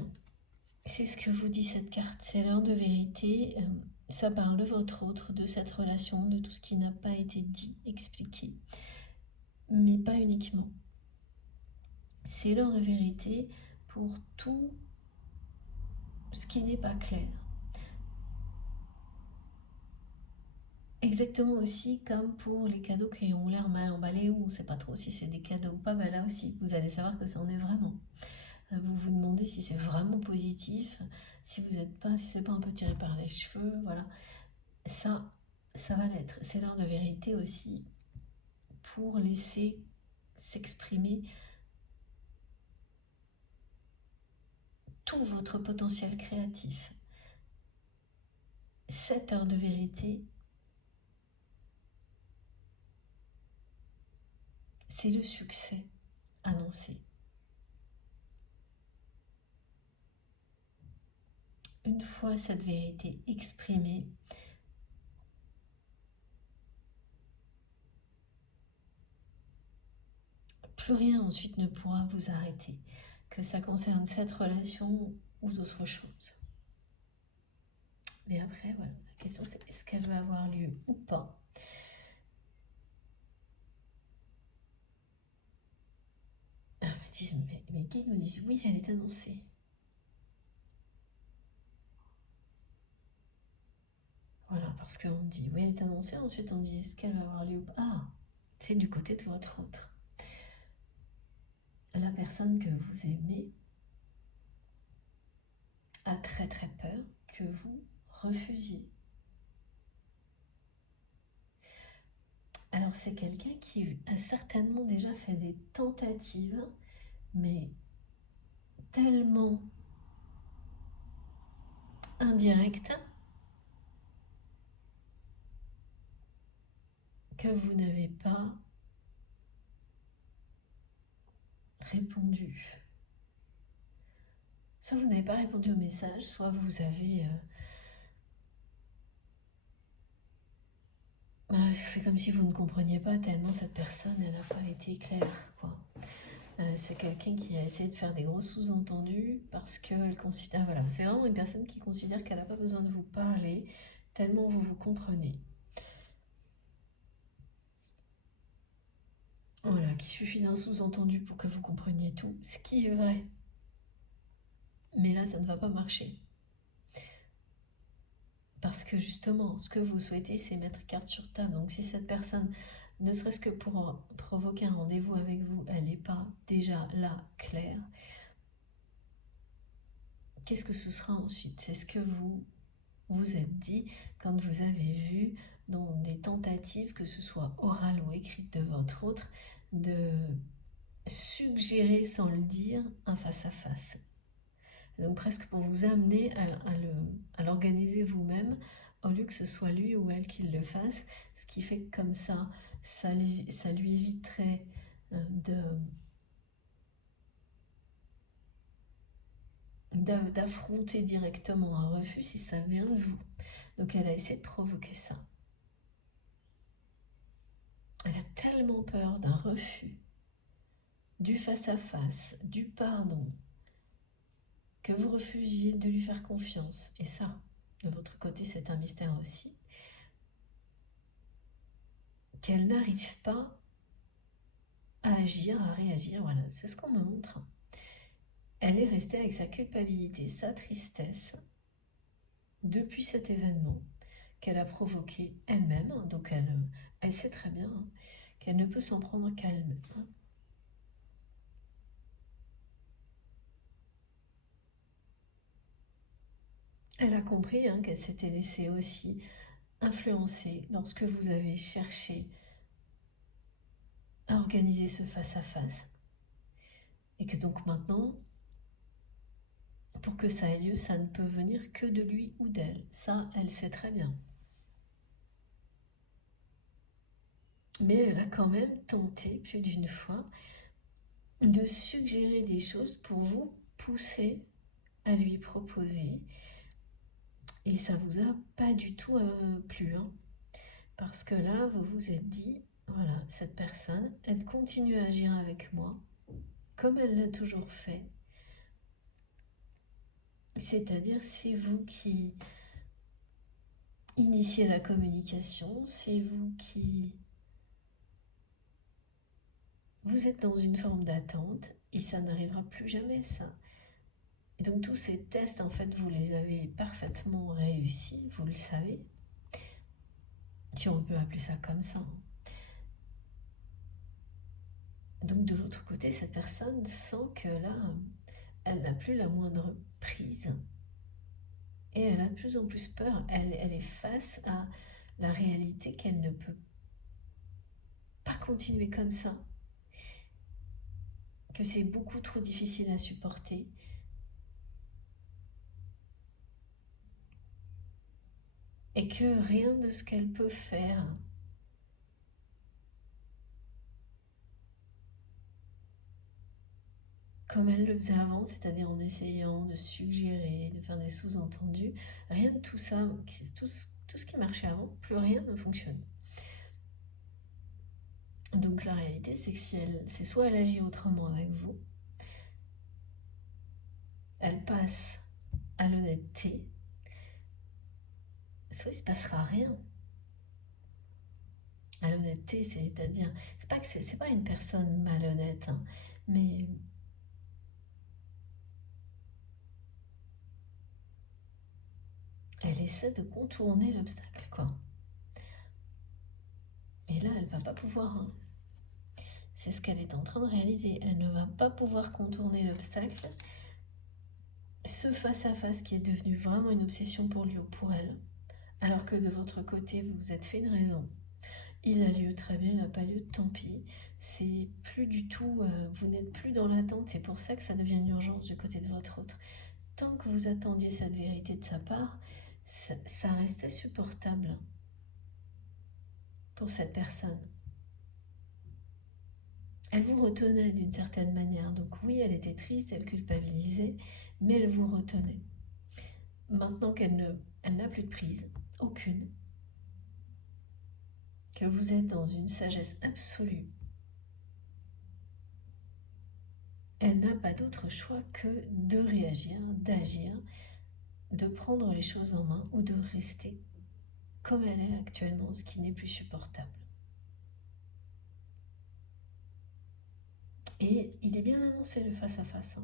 C'est ce que vous dit cette carte, c'est l'heure de vérité. Ça parle de votre autre, de cette relation, de tout ce qui n'a pas été dit, expliqué. Mais pas uniquement. C'est l'heure de vérité pour tout ce qui n'est pas clair. Exactement aussi comme pour les cadeaux qui ont l'air mal emballés ou on ne sait pas trop si c'est des cadeaux ou pas, là aussi vous allez savoir que ça en est vraiment. Vous vous demandez si c'est vraiment positif, si c'est pas un peu tiré par les cheveux, voilà. Ça va l'être. C'est l'heure de vérité aussi pour laisser s'exprimer tout votre potentiel créatif. Cette heure de vérité, c'est le succès annoncé. Une fois cette vérité exprimée, plus rien ensuite ne pourra vous arrêter, que ça concerne cette relation ou d'autres choses. Mais après, voilà, la question c'est est-ce qu'elle va avoir lieu ou pas. Mes guides me disent oui, elle est annoncée. Voilà, parce qu'on dit oui, elle est annoncée, ensuite on dit est-ce qu'elle va avoir lieu ou pas. Ah, c'est du côté de votre autre. La personne que vous aimez a très très peur que vous refusiez. Alors c'est quelqu'un qui a certainement déjà fait des tentatives, mais tellement indirectes que vous n'avez pas répondu. Soit vous n'avez pas répondu au message, soit vous avez fait comme si vous ne compreniez pas tellement cette personne, elle n'a pas été claire, quoi. C'est quelqu'un qui a essayé de faire des gros sous-entendus parce qu'elle considère, voilà, c'est vraiment une personne qui considère qu'elle n'a pas besoin de vous parler tellement vous vous comprenez. Voilà, qu'il suffit d'un sous-entendu pour que vous compreniez tout, ce qui est vrai. Mais là, ça ne va pas marcher. Parce que justement, ce que vous souhaitez, c'est mettre carte sur table. Donc si cette personne, ne serait-ce que pour provoquer un rendez-vous avec vous, elle n'est pas déjà là, claire, qu'est-ce que ce sera ensuite? C'est ce que vous vous êtes dit quand vous avez vu dans des tentatives, que ce soit orales ou écrites de votre autre, de suggérer sans le dire un face-à-face. Donc presque pour vous amener à l'organiser vous-même, au lieu que ce soit lui ou elle qui le fasse, ce qui fait que comme ça lui éviterait d'affronter directement un refus si ça vient de vous. Donc elle a essayé de provoquer ça. Elle a tellement peur d'un refus, du face-à-face, du pardon, que vous refusiez de lui faire confiance. Et ça, de votre côté, c'est un mystère aussi. Qu'elle n'arrive pas à agir, à réagir. Voilà, c'est ce qu'on me montre. Elle est restée avec sa culpabilité, sa tristesse, depuis cet événement qu'elle a provoqué elle-même. Donc elle sait très bien qu'elle ne peut s'en prendre qu'à elle-même. Elle a compris qu'elle s'était laissée aussi influencer lorsque vous avez cherché à organiser ce face-à-face. Et que donc maintenant, pour que ça ait lieu, ça ne peut venir que de lui ou d'elle. Ça, elle sait très bien. Mais elle a quand même tenté plus d'une fois de suggérer des choses pour vous pousser à lui proposer. Et ça vous a pas du tout plu. Parce que là, vous vous êtes dit, voilà, cette personne, elle continue à agir avec moi comme elle l'a toujours fait. C'est-à-dire, c'est vous qui initiez la communication, c'est vous qui... Vous êtes dans une forme d'attente et ça n'arrivera plus jamais, ça. Et donc tous ces tests, en fait, vous les avez parfaitement réussis, vous le savez. Si on peut appeler ça comme ça. Donc de l'autre côté, cette personne sent que là, elle n'a plus la moindre prise. Et elle a de plus en plus peur. Elle est face à la réalité qu'elle ne peut pas continuer comme ça. Que c'est beaucoup trop difficile à supporter. Et que rien de ce qu'elle peut faire comme elle le faisait avant, c'est-à-dire en essayant de suggérer, de faire des sous-entendus, rien de tout ça, tout ce qui marchait avant, plus rien ne fonctionne. Donc la réalité, c'est que c'est soit elle agit autrement avec vous, elle passe à l'honnêteté, soit il ne se passera rien. À l'honnêteté, c'est-à-dire, c'est pas une personne malhonnête, mais elle essaie de contourner l'obstacle, quoi. Et là, elle va pas pouvoir. C'est ce qu'elle est en train de réaliser. Elle ne va pas pouvoir contourner l'obstacle. Ce face-à-face qui est devenu vraiment une obsession pour lui ou pour elle, alors que de votre côté, vous vous êtes fait une raison. Il a lieu, très bien, il n'a pas lieu, tant pis. C'est plus du tout, vous n'êtes plus dans l'attente, c'est pour ça que ça devient une urgence du côté de votre autre. Tant que vous attendiez cette vérité de sa part, ça restait supportable pour cette personne. Elle vous retenait d'une certaine manière, donc oui, elle était triste, elle culpabilisait, mais elle vous retenait. Maintenant qu'elle n'a plus de prise, aucune, que vous êtes dans une sagesse absolue, elle n'a pas d'autre choix que de réagir, d'agir, de prendre les choses en main ou de rester comme elle est actuellement, ce qui n'est plus supportable. Et il est bien annoncé le face-à-face.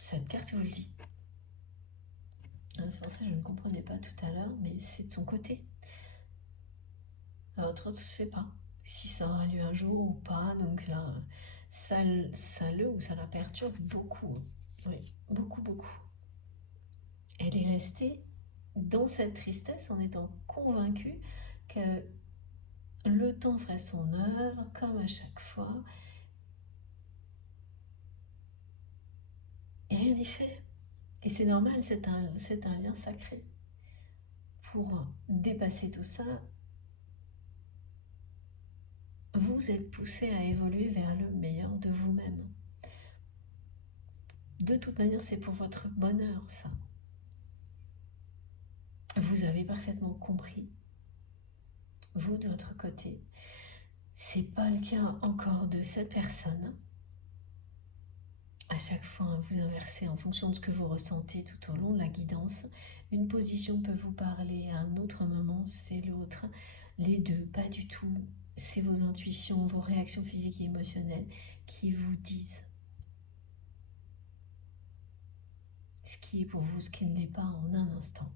Cette carte vous le dit. C'est pour ça que je ne comprenais pas tout à l'heure, mais c'est de son côté. L'autre, je ne sais pas si ça aura lieu un jour ou pas, donc là, ça la perturbe beaucoup. Oui, beaucoup, beaucoup. Elle est restée dans cette tristesse en étant convaincue que le le temps ferait son œuvre, comme à chaque fois. Et rien n'est fait. Et c'est normal, c'est un lien sacré. Pour dépasser tout ça, vous êtes poussé à évoluer vers le meilleur de vous-même. De toute manière, c'est pour votre bonheur, ça. Vous avez parfaitement compris, vous de votre côté. C'est pas le cas encore de cette personne. À chaque fois, vous inversez en fonction de ce que vous ressentez tout au long de la guidance. Une position peut vous parler, à un autre moment, c'est l'autre. Les deux, pas du tout. C'est vos intuitions, vos réactions physiques et émotionnelles qui vous disent ce qui est pour vous, ce qui ne l'est pas en un instant.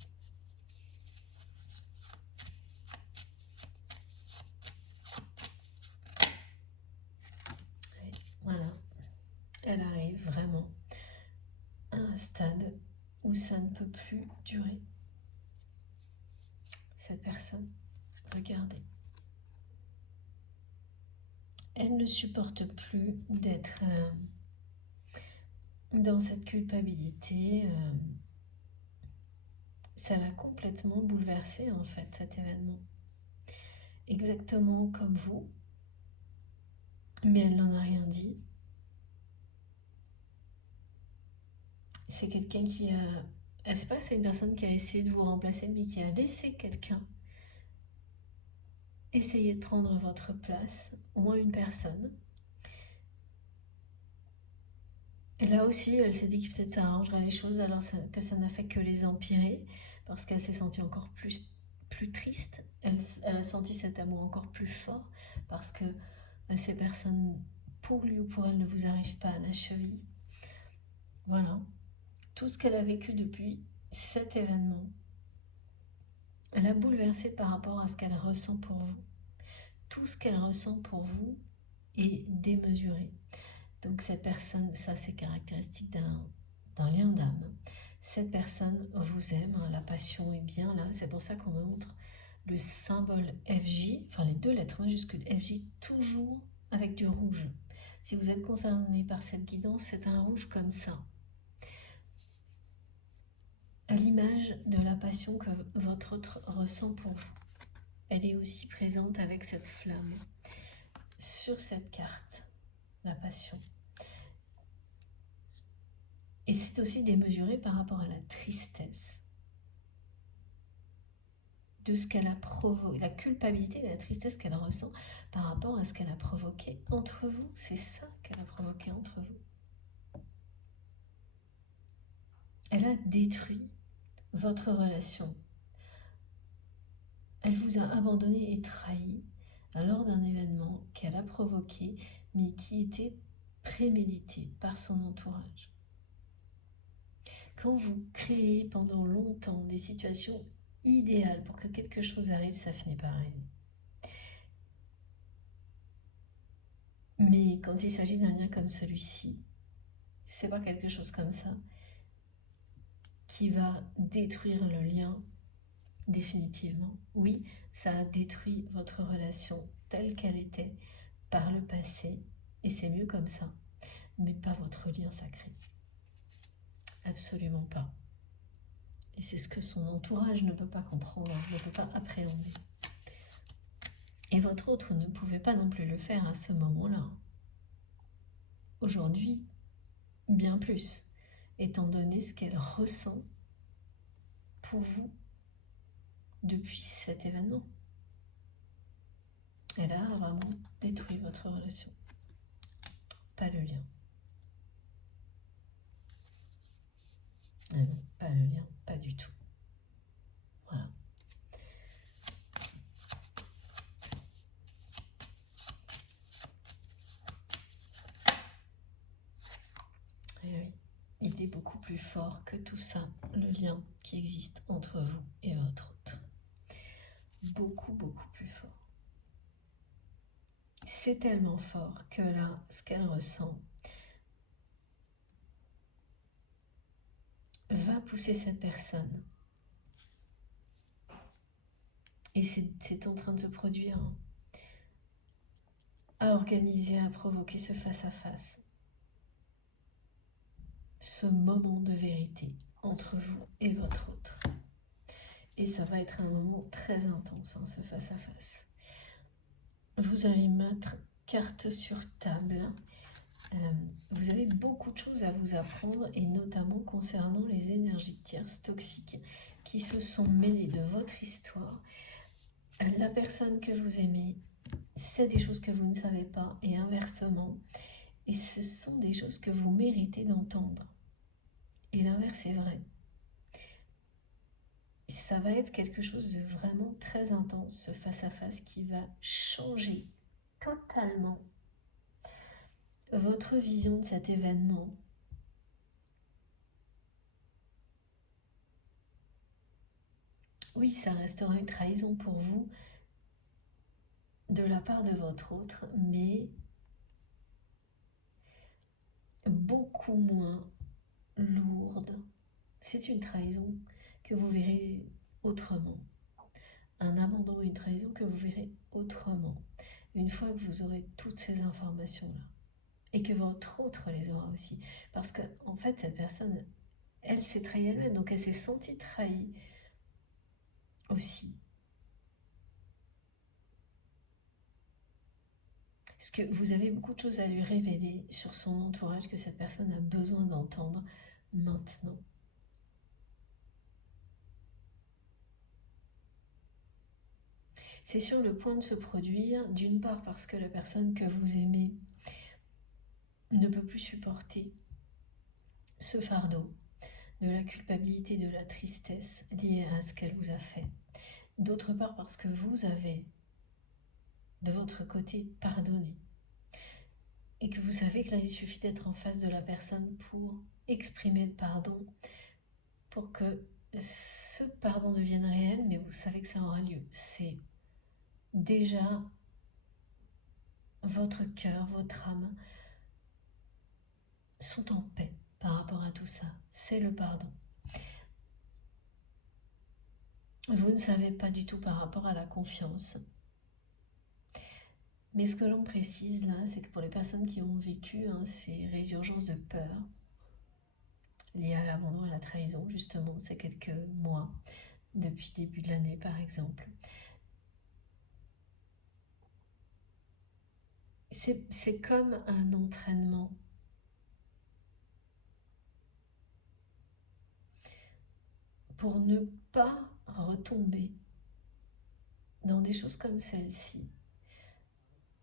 Et voilà, elle arrive vraiment à un stade où ça ne peut plus durer. Cette personne, regardez. Elle ne supporte plus d'être dans cette culpabilité. Ça l'a complètement bouleversée en fait, cet événement. Exactement comme vous, mais elle n'en a rien dit. C'est quelqu'un qui a... C'est pas c'est une personne qui a essayé de vous remplacer, mais qui a laissé quelqu'un essayer de prendre votre place, au moins une personne. Et là aussi, elle s'est dit que peut-être ça arrangerait les choses, alors que ça n'a fait que les empirer, parce qu'elle s'est sentie encore plus triste. Elle a senti cet amour encore plus fort, parce que ces personnes, pour lui ou pour elle, ne vous arrivent pas à la cheville. Voilà. Tout ce qu'elle a vécu depuis cet événement, elle a bouleversé par rapport à ce qu'elle ressent pour vous. Tout ce qu'elle ressent pour vous est démesuré. Donc cette personne, ça c'est caractéristique d'un lien d'âme. Cette personne vous aime, hein, la passion est bien là. C'est pour ça qu'on me montre le symbole FJ, enfin les deux lettres majuscules FJ, toujours avec du rouge. Si vous êtes concerné par cette guidance, c'est un rouge comme ça. À l'image de la passion que votre autre ressent pour vous. Elle est aussi présente avec cette flamme sur cette carte, la passion. Et c'est aussi démesuré par rapport à la tristesse de ce qu'elle a provoqué, la culpabilité et la tristesse qu'elle ressent par rapport à ce qu'elle a provoqué entre vous. C'est ça qu'elle a provoqué entre vous. Elle a détruit votre relation. Elle vous a abandonné et trahi lors d'un événement qu'elle a provoqué, mais qui était prémédité par son entourage. Quand vous créez pendant longtemps des situations idéales pour que quelque chose arrive, ça finit par arriver. Mais quand il s'agit d'un lien comme celui-ci, c'est pas quelque chose comme ça qui va détruire le lien définitivement. Oui, ça a détruit votre relation telle qu'elle était par le passé, et c'est mieux comme ça, mais pas votre lien sacré. Absolument pas. Et c'est ce que son entourage ne peut pas comprendre, ne peut pas appréhender. Et votre autre ne pouvait pas non plus le faire à ce moment-là. Aujourd'hui, bien plus, étant donné ce qu'elle ressent pour vous depuis cet événement. Elle a vraiment détruit votre relation. Pas le lien. Ah non, pas le lien, pas du tout. Voilà. Et oui, il est beaucoup plus fort que tout ça, le lien qui existe entre vous et votre autre. Beaucoup, beaucoup plus fort. C'est tellement fort que là, ce qu'elle ressent va pousser cette personne. Et c'est en train de se produire. à organiser, à provoquer ce face-à-face, ce moment de vérité entre vous et votre autre. Et ça va être un moment très intense, hein, ce face-à-face. Vous allez mettre carte sur table. Vous avez beaucoup de choses à vous apprendre, et notamment concernant les énergies tierces toxiques qui se sont mêlées de votre histoire. La personne que vous aimez sait des choses que vous ne savez pas, et inversement. Et ce sont des choses que vous méritez d'entendre. Et l'inverse est vrai. Ça va être quelque chose de vraiment très intense, ce face-à-face qui va changer totalement votre vision de cet événement. Oui, ça restera une trahison pour vous de la part de votre autre, mais beaucoup moins lourde. C'est une trahison que vous verrez autrement. Un abandon, une trahison que vous verrez autrement. Une fois que vous aurez toutes ces informations-là. Et que votre autre les aura aussi. Parce que, en fait, cette personne, elle s'est trahie elle-même, donc elle s'est sentie trahie aussi. Parce que vous avez beaucoup de choses à lui révéler sur son entourage que cette personne a besoin d'entendre maintenant. C'est sur le point de se produire, d'une part parce que la personne que vous aimez ne peut plus supporter ce fardeau de la culpabilité, de la tristesse liée à ce qu'elle vous a fait. D'autre part parce que vous avez, de votre côté, pardonné. Et que vous savez que là, il suffit d'être en face de la personne pour exprimer le pardon, pour que ce pardon devienne réel, mais vous savez que ça aura lieu. C'est déjà votre cœur, votre âme sont en paix par rapport à tout ça. C'est le pardon. Vous ne savez pas du tout par rapport à la confiance. Mais ce que l'on précise là, c'est que pour les personnes qui ont vécu ces résurgences de peur liées à l'abandon et à la trahison, justement, c'est quelques mois, depuis le début de l'année par exemple, c'est comme un entraînement. Pour ne pas retomber dans des choses comme celle-ci.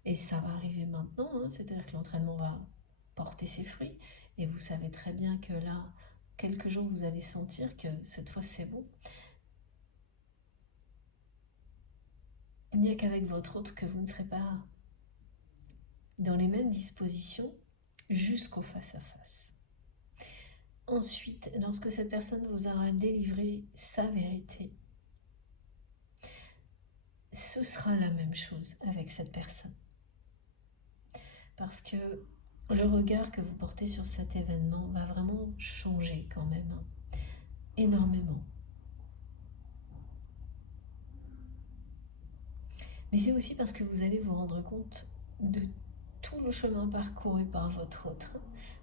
Et ça va arriver maintenant, c'est-à-dire que l'entraînement va porter ses fruits. Et vous savez très bien que là, quelques jours, vous allez sentir que cette fois, c'est bon. Il n'y a qu'avec votre autre que vous ne serez pas dans les mêmes dispositions jusqu'au face-à-face. Ensuite, lorsque cette personne vous aura délivré sa vérité, ce sera la même chose avec cette personne. Parce que le regard que vous portez sur cet événement va vraiment changer quand même, énormément. Mais c'est aussi parce que vous allez vous rendre compte de tout le chemin parcouru par votre autre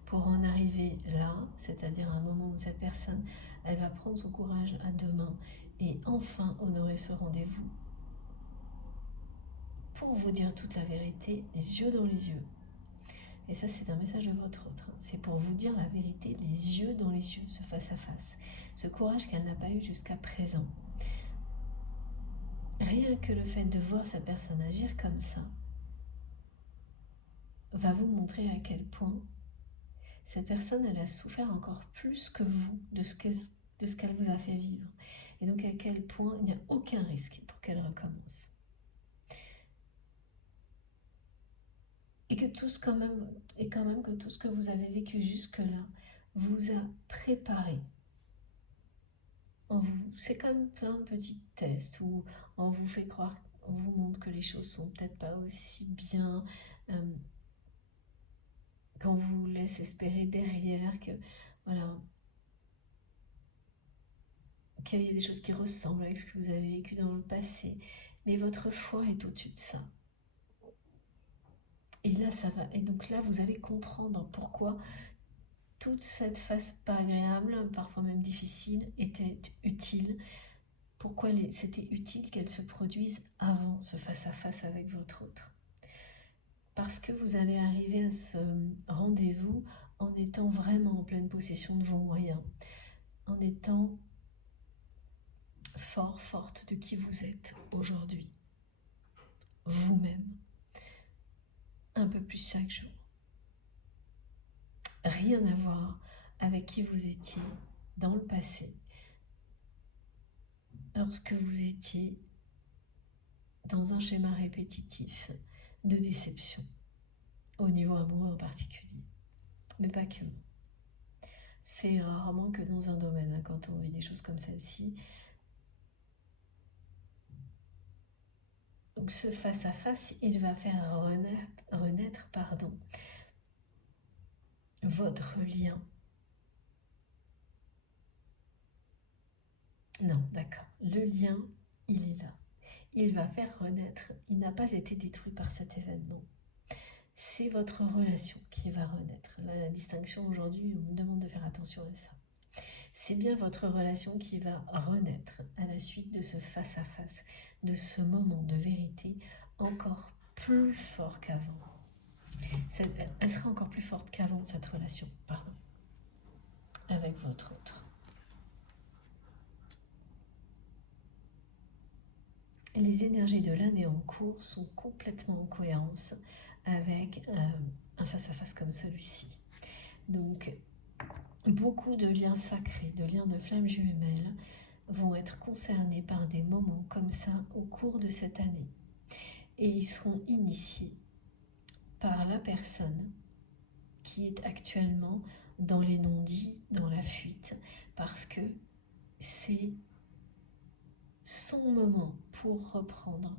pour en arriver là, c'est-à-dire à un moment où cette personne, elle va prendre son courage à deux mains et enfin honorer ce rendez-vous pour vous dire toute la vérité, les yeux dans les yeux. Et ça, c'est un message de votre autre. C'est pour vous dire la vérité, les yeux dans les yeux, ce face-à-face. Ce courage qu'elle n'a pas eu jusqu'à présent. Rien que le fait de voir cette personne agir comme ça va vous montrer à quel point cette personne, elle a souffert encore plus que vous de ce qu'elle vous a fait vivre. Et donc à quel point il n'y a aucun risque pour qu'elle recommence. Et que quand même que tout ce que vous avez vécu jusque-là vous a préparé. C'est comme plein de petits tests où on vous fait croire, on vous montre que les choses sont peut-être pas aussi bien, qu'on vous laisse espérer derrière, que voilà, qu'il y a des choses qui ressemblent avec ce que vous avez vécu dans le passé. Mais votre foi est au-dessus de ça. Et là, ça va. Et donc là, vous allez comprendre pourquoi toute cette phase pas agréable, parfois même difficile, était utile. Pourquoi c'était utile qu'elle se produise avant ce face-à-face avec votre autre. Parce que vous allez arriver à ce rendez-vous en étant vraiment en pleine possession de vos moyens, en étant forte de qui vous êtes aujourd'hui, vous-même, un peu plus chaque jour. Rien à voir avec qui vous étiez dans le passé, lorsque vous étiez dans un schéma répétitif de déception, au niveau amoureux en particulier, mais pas que. C'est rarement que dans un domaine, quand on vit des choses comme celle-ci. Donc ce face-à-face, il va faire renaître votre lien. Non, d'accord. Le lien, il est là. Il va faire renaître. Il n'a pas été détruit par cet événement. C'est votre relation qui va renaître. Là, la distinction aujourd'hui, on me demande de faire attention à ça. C'est bien votre relation qui va renaître à la suite de ce face-à-face, de ce moment de vérité encore plus fort qu'avant. Elle sera encore plus forte qu'avant, cette relation, avec votre autre. Les énergies de l'année en cours sont complètement en cohérence avec un face-à-face comme celui-ci. Donc, beaucoup de liens sacrés, de liens de flammes jumelles vont être concernés par des moments comme ça au cours de cette année. Et ils seront initiés par la personne qui est actuellement dans les non-dits, dans la fuite, parce que c'est son moment pour reprendre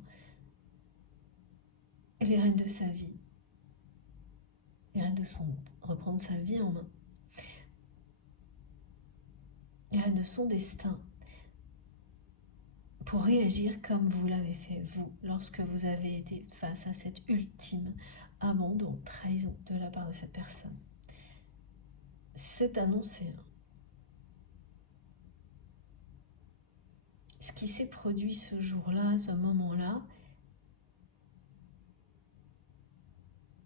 les rênes de sa vie, les rênes de son monde, reprendre sa vie en main, les rênes de son destin, pour réagir comme vous l'avez fait, vous, lorsque vous avez été face à cette ultime abandon, trahison de la part de cette personne. C'est annoncé. Ce qui s'est produit ce jour-là, ce moment-là,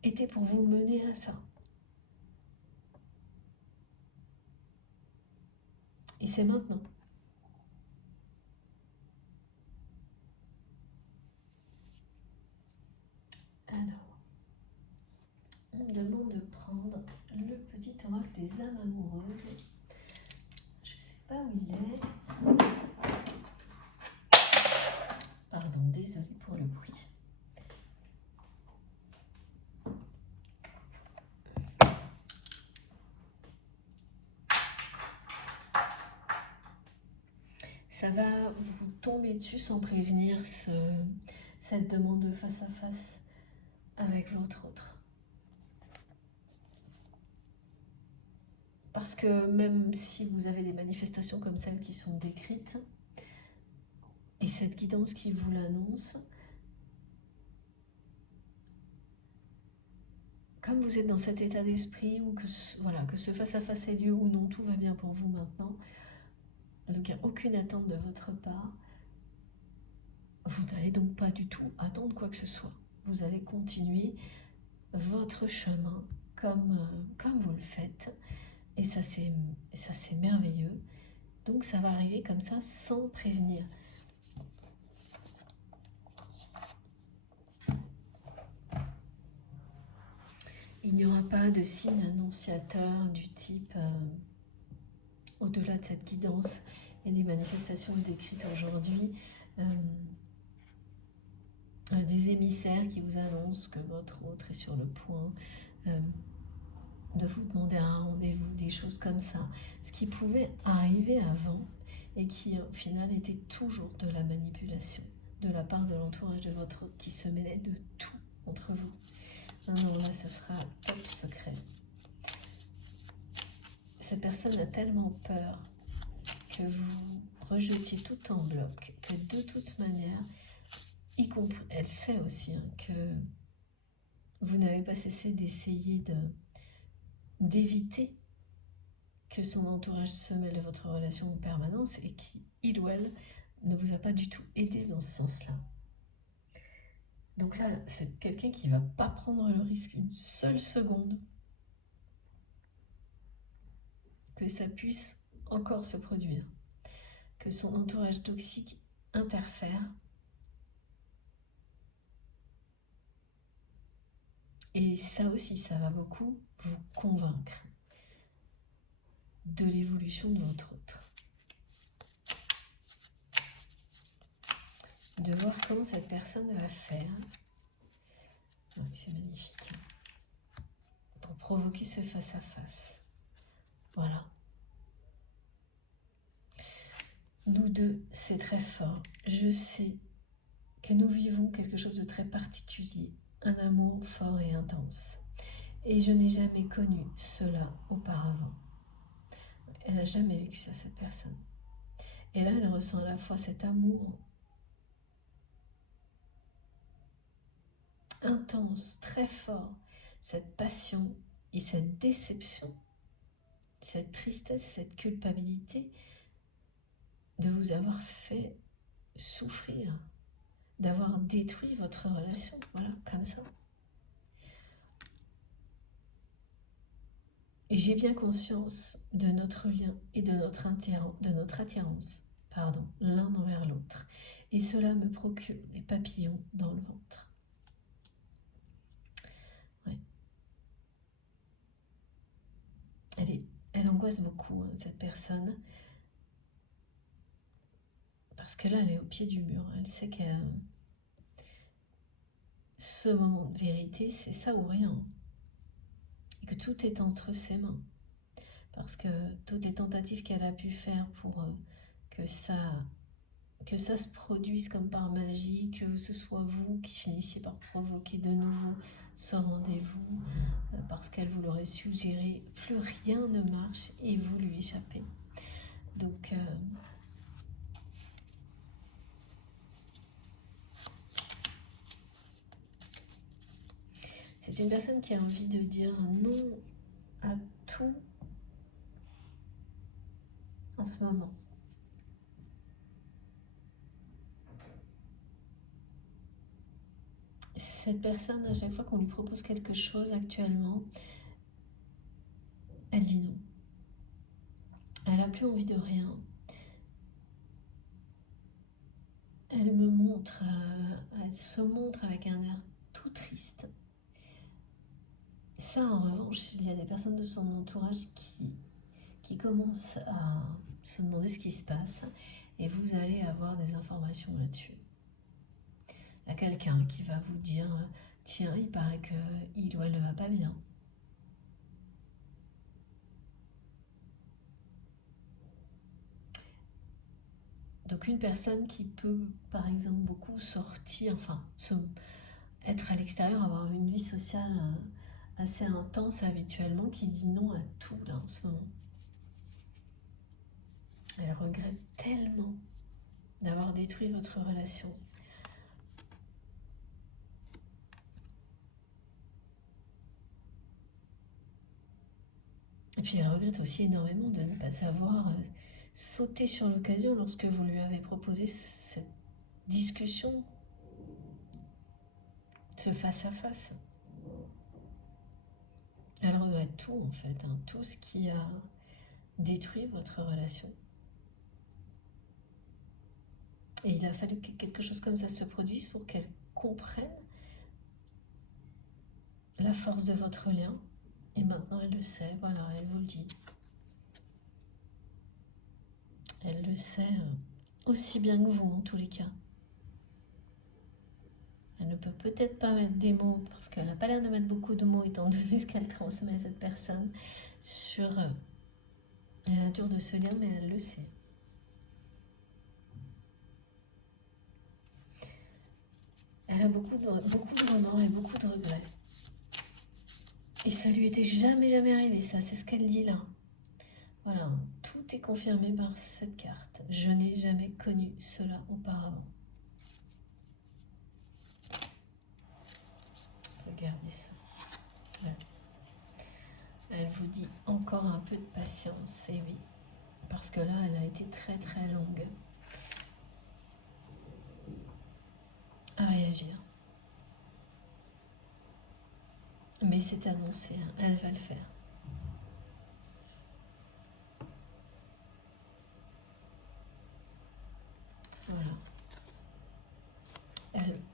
était pour vous mener à ça. Et c'est maintenant. Alors, on me demande de prendre le petit oracle des âmes amoureuses. Je ne sais pas où il est. Pardon, désolée pour le bruit. Ça va vous tomber dessus sans prévenir cette demande de face à face avec votre autre. Parce que même si vous avez des manifestations comme celles qui sont décrites, et cette guidance qui vous l'annonce, comme vous êtes dans cet état d'esprit, ou que ce face-à-face ait lieu ou non, tout va bien pour vous maintenant, donc il n'y a aucune attente de votre part, vous n'allez donc pas du tout attendre quoi que ce soit. Vous allez continuer votre chemin comme vous le faites, et ça c'est merveilleux. Donc ça va arriver comme ça sans prévenir. Il n'y aura pas de signe annonciateur du type, au-delà de cette guidance et des manifestations décrites aujourd'hui, des émissaires qui vous annoncent que votre autre est sur le point de vous demander un rendez-vous, des choses comme ça. Ce qui pouvait arriver avant et qui au final était toujours de la manipulation de la part de l'entourage de votre autre qui se mêlait de tout entre vous. Non, là ce sera top secret. Cette personne a tellement peur que vous rejetiez tout en bloc, que de toute manière, y compris, elle sait aussi que vous n'avez pas cessé d'essayer d'éviter que son entourage se mêle à votre relation en permanence et qu'il ou elle ne vous a pas du tout aidé dans ce sens-là. Donc là, c'est quelqu'un qui ne va pas prendre le risque une seule seconde que ça puisse encore se produire, que son entourage toxique interfère. Et ça aussi, ça va beaucoup vous convaincre de l'évolution de votre autre. De voir comment cette personne va faire. Ouais, c'est magnifique. Pour provoquer ce face-à-face. Voilà. Nous deux, c'est très fort. Je sais que nous vivons quelque chose de très particulier. Un amour fort et intense. Et je n'ai jamais connu cela auparavant. Elle n'a jamais vécu ça, cette personne. Et là, elle ressent à la fois cet amour intense, très fort, cette passion et cette déception, cette tristesse, cette culpabilité de vous avoir fait souffrir, d'avoir détruit votre relation, voilà, comme ça. Et j'ai bien conscience de notre lien et de notre attirance, l'un envers l'autre. Et cela me procure des papillons dans le ventre. Elle angoisse beaucoup, hein, cette personne, parce que là, elle est au pied du mur. Elle sait que ce moment de vérité, c'est ça ou rien. Et que tout est entre ses mains. Parce que toutes les tentatives qu'elle a pu faire pour que ça se produise comme par magie, que ce soit vous qui finissiez par provoquer de nouveau ce rendez-vous, parce qu'elle vous l'aurait suggéré, plus rien ne marche et vous lui échappez. Donc, c'est une personne qui a envie de dire non à tout en ce moment. Cette personne, à chaque fois qu'on lui propose quelque chose actuellement, elle dit non. Elle n'a plus envie de rien. Elle se montre avec un air tout triste. Ça, en revanche, il y a des personnes de son entourage qui commencent à se demander ce qui se passe et vous allez avoir des informations là-dessus. Il y a quelqu'un qui va vous dire « Tiens, il paraît qu'il ou elle ne va pas bien ». Donc une personne qui peut, par exemple, beaucoup sortir, être à l'extérieur, avoir une vie sociale assez intense habituellement, qui dit non à tout là en ce moment. Elle regrette tellement d'avoir détruit votre relation. Et puis elle regrette aussi énormément de ne pas avoir sauté sur l'occasion lorsque vous lui avez proposé cette discussion, ce face-à-face. Elle regrette tout en fait, hein, tout ce qui a détruit votre relation. Et il a fallu que quelque chose comme ça se produise pour qu'elle comprenne la force de votre lien. Et maintenant elle le sait, voilà, elle vous le dit. Elle le sait aussi bien que vous en tous les cas. Elle ne peut peut-être pas mettre des mots, parce qu'elle n'a pas l'air de mettre beaucoup de mots étant donné ce qu'elle transmet à cette personne sur la nature de ce lien, mais elle le sait. Elle a beaucoup de remords et beaucoup de regrets. Et ça lui était jamais arrivé, ça, c'est ce qu'elle dit là. Voilà, tout est confirmé par cette carte. Je n'ai jamais connu cela auparavant. regardez ça. Ouais. Elle vous dit encore un peu de patience, et oui, parce que là, elle a été très très longue à réagir. Mais c'est annoncé, hein, elle va le faire. Voilà.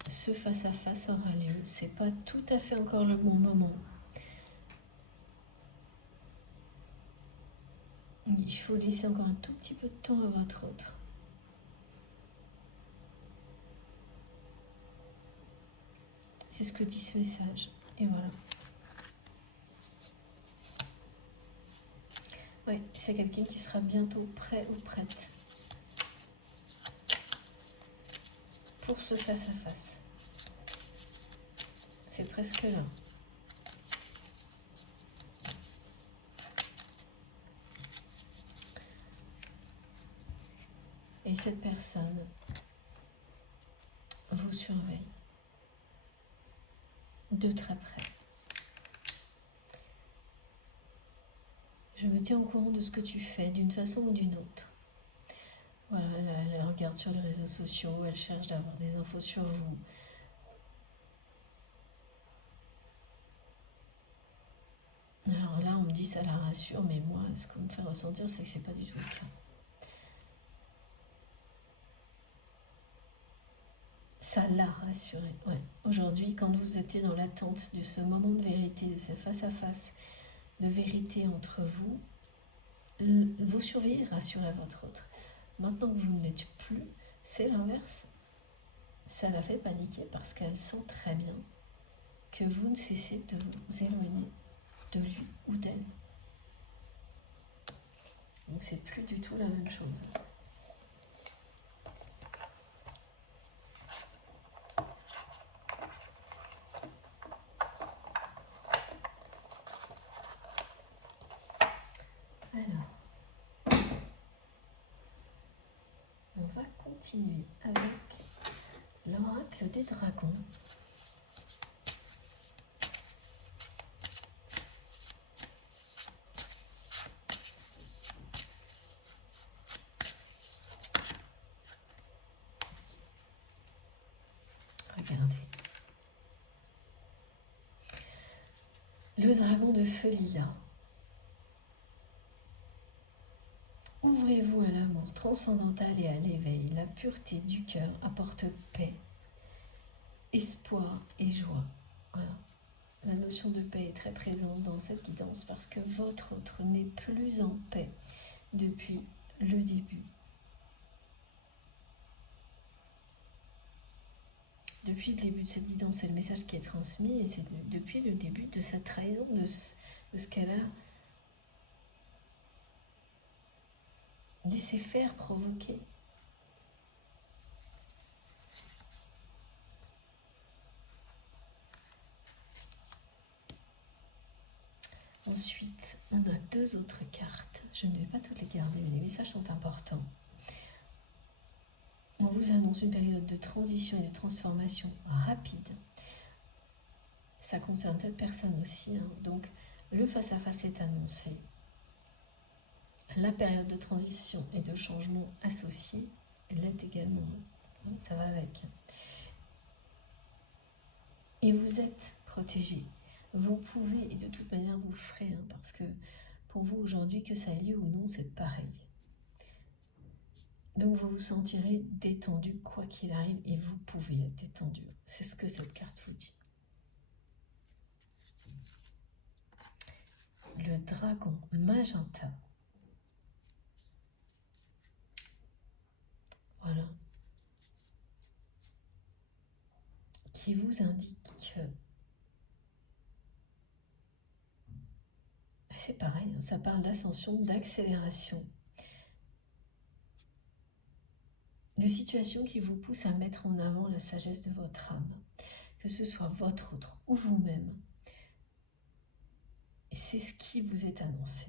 Ce face-à-face aura lieu. C'est pas tout à fait encore le bon moment. Il faut laisser encore un tout petit peu de temps à votre autre. C'est ce que dit ce message. Et voilà. Oui, c'est quelqu'un qui sera bientôt prêt ou prête pour ce face-à-face. C'est presque là. Et cette personne vous surveille de très près. Je me tiens au courant de ce que tu fais d'une façon ou d'une autre. Voilà, elle regarde sur les réseaux sociaux, elle cherche d'avoir des infos sur vous. Alors là, on me dit ça la rassure, mais moi, ce qu'on me fait ressentir, c'est que c'est pas du tout le cas. Ça l'a rassuré, ouais. Aujourd'hui, quand vous étiez dans l'attente de ce moment de vérité, de ce face-à-face de vérité entre vous, vous surveillez, rassurez votre autre. Maintenant que vous ne l'êtes plus, c'est l'inverse. Ça la fait paniquer parce qu'elle sent très bien que vous ne cessez de vous éloigner de lui ou d'elle. Donc c'est plus du tout la même chose. Alors, on va continuer avec l'oracle des dragons. Regardez. Le dragon de feu lilas. Ouvrez-vous à l'amour transcendantal et à l'éveil. La pureté du cœur apporte paix, espoir et joie. Voilà. La notion de paix est très présente dans cette guidance parce que votre autre n'est plus en paix depuis le début. Depuis le début de cette guidance, c'est le message qui est transmis et c'est depuis le début de sa trahison, de ce qu'elle a laissé faire, provoquer. Ensuite, on a deux autres cartes. Je ne vais pas toutes les garder, mais les messages sont importants. On vous annonce une période de transition et de transformation rapide. Ça concerne cette personne aussi, hein. Donc, le face-à-face est annoncé. La période de transition et de changement associée l'est également. Ça va avec. Et vous êtes protégé. Vous pouvez, et de toute manière vous le ferez, hein, parce que pour vous aujourd'hui, que ça ait lieu ou non, c'est pareil. Donc vous vous sentirez détendu quoi qu'il arrive et vous pouvez être détendu. C'est ce que cette carte vous dit. Le dragon magenta. Voilà. Qui vous indique que c'est pareil, hein, ça parle d'ascension, d'accélération, de situations qui vous poussent à mettre en avant la sagesse de votre âme, que ce soit votre autre ou vous-même. Et c'est ce qui vous est annoncé.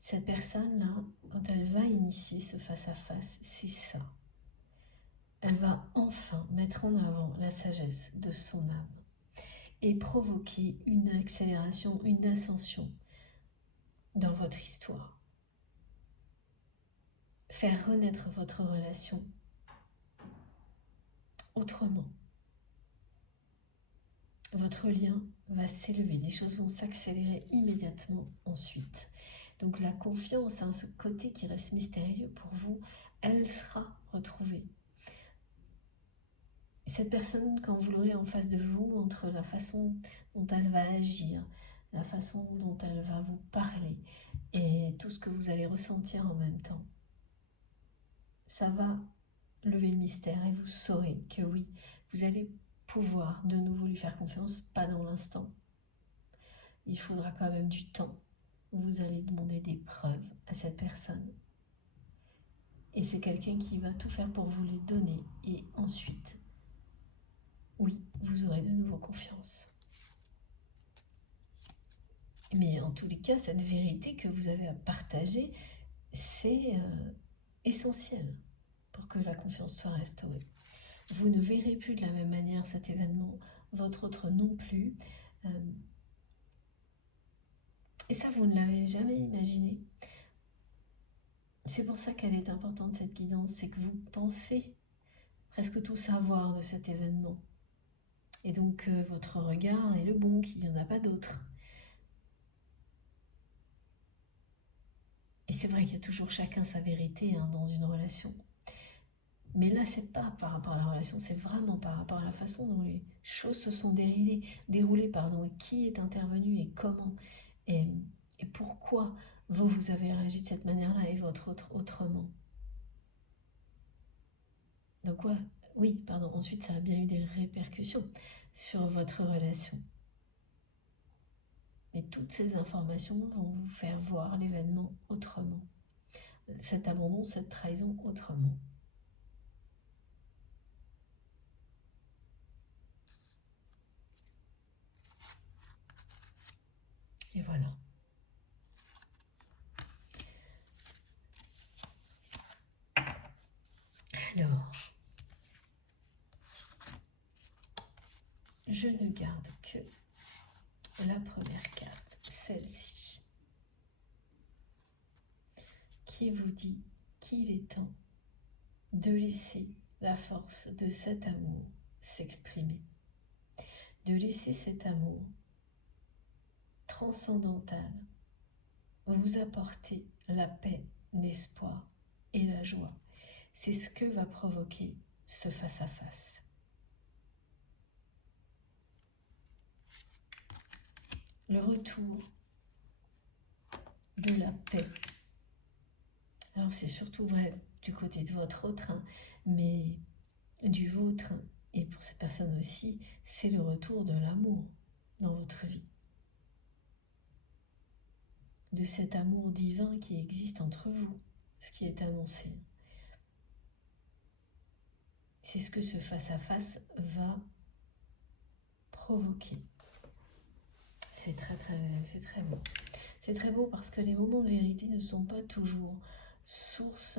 Cette personne-là, quand elle va initier ce face-à-face, c'est ça. elle va enfin mettre en avant la sagesse de son âme et provoquer une accélération, une ascension dans votre histoire. Faire renaître votre relation autrement. Votre lien va s'élever, les choses vont s'accélérer immédiatement ensuite. Donc la confiance, ce côté qui reste mystérieux pour vous, elle sera retrouvée. Et cette personne, quand vous l'aurez en face de vous, entre la façon dont elle va agir, la façon dont elle va vous parler et tout ce que vous allez ressentir en même temps, ça va lever le mystère et vous saurez que oui, vous allez pouvoir de nouveau lui faire confiance, pas dans l'instant. Il faudra quand même du temps. Vous allez demander des preuves à cette personne. Et c'est quelqu'un qui va tout faire pour vous les donner. Et ensuite, oui, vous aurez de nouveau confiance. Mais en tous les cas, cette vérité que vous avez à partager, c'est essentiel pour que la confiance soit restaurée. Vous ne verrez plus de la même manière cet événement, votre autre non plus. Et ça, vous ne l'avez jamais imaginé. C'est pour ça qu'elle est importante, cette guidance, c'est que vous pensez presque tout savoir de cet événement. Et donc, votre regard est le bon, qu'il n'y en a pas d'autre. Et c'est vrai qu'il y a toujours chacun sa vérité dans une relation. Mais là, c'est pas par rapport à la relation, c'est vraiment par rapport à la façon dont les choses se sont déroulées, et qui est intervenu et comment, et pourquoi vous avez réagi de cette manière-là et votre autre autrement. Donc ensuite ça a bien eu des répercussions sur votre relation. Et toutes ces informations vont vous faire voir l'événement autrement. Cet abandon, cette trahison autrement. Et voilà. Alors, je ne garde que la première carte, celle-ci, qui vous dit qu'il est temps de laisser la force de cet amour s'exprimer, de laisser cet amour transcendantal vous apporter la paix, l'espoir et la joie. C'est ce que va provoquer ce face-à-face. Le retour de la paix. Alors c'est surtout vrai du côté de votre autre, mais du vôtre, et pour cette personne aussi, c'est le retour de l'amour dans votre vie. De cet amour divin qui existe entre vous, ce qui est annoncé. C'est ce que ce face-à-face va provoquer. C'est très beau. C'est très beau parce que les moments de vérité ne sont pas toujours source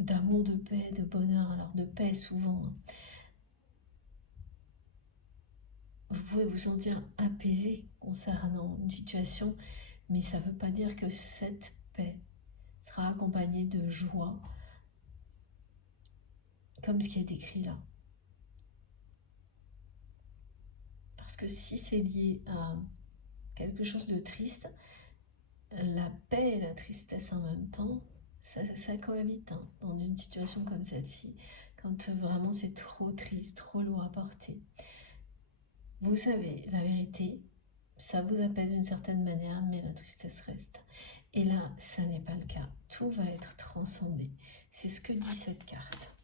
d'amour, de paix, de bonheur. Alors de paix souvent. Vous pouvez vous sentir apaisé concernant une situation, mais ça ne veut pas dire que cette paix sera accompagnée de joie, comme ce qui est écrit là. Parce que si c'est lié à quelque chose de triste, la paix et la tristesse en même temps, ça cohabite dans une situation comme celle-ci, quand vraiment c'est trop triste, trop lourd à porter. Vous savez, la vérité, ça vous apaise d'une certaine manière, mais la tristesse reste. Et là, ça n'est pas le cas. Tout va être transcendé. C'est ce que dit cette carte.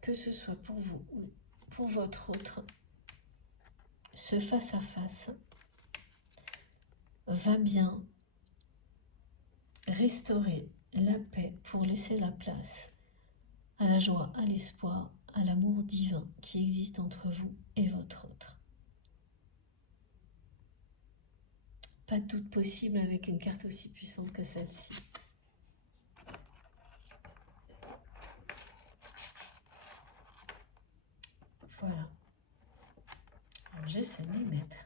Que ce soit pour vous ou pour votre autre, ce face-à-face va bien restaurer la paix pour laisser la place à la joie, à l'espoir, à l'amour divin qui existe entre vous et votre autre. Pas de doute possible avec une carte aussi puissante que celle-ci. j'essaie de les mettre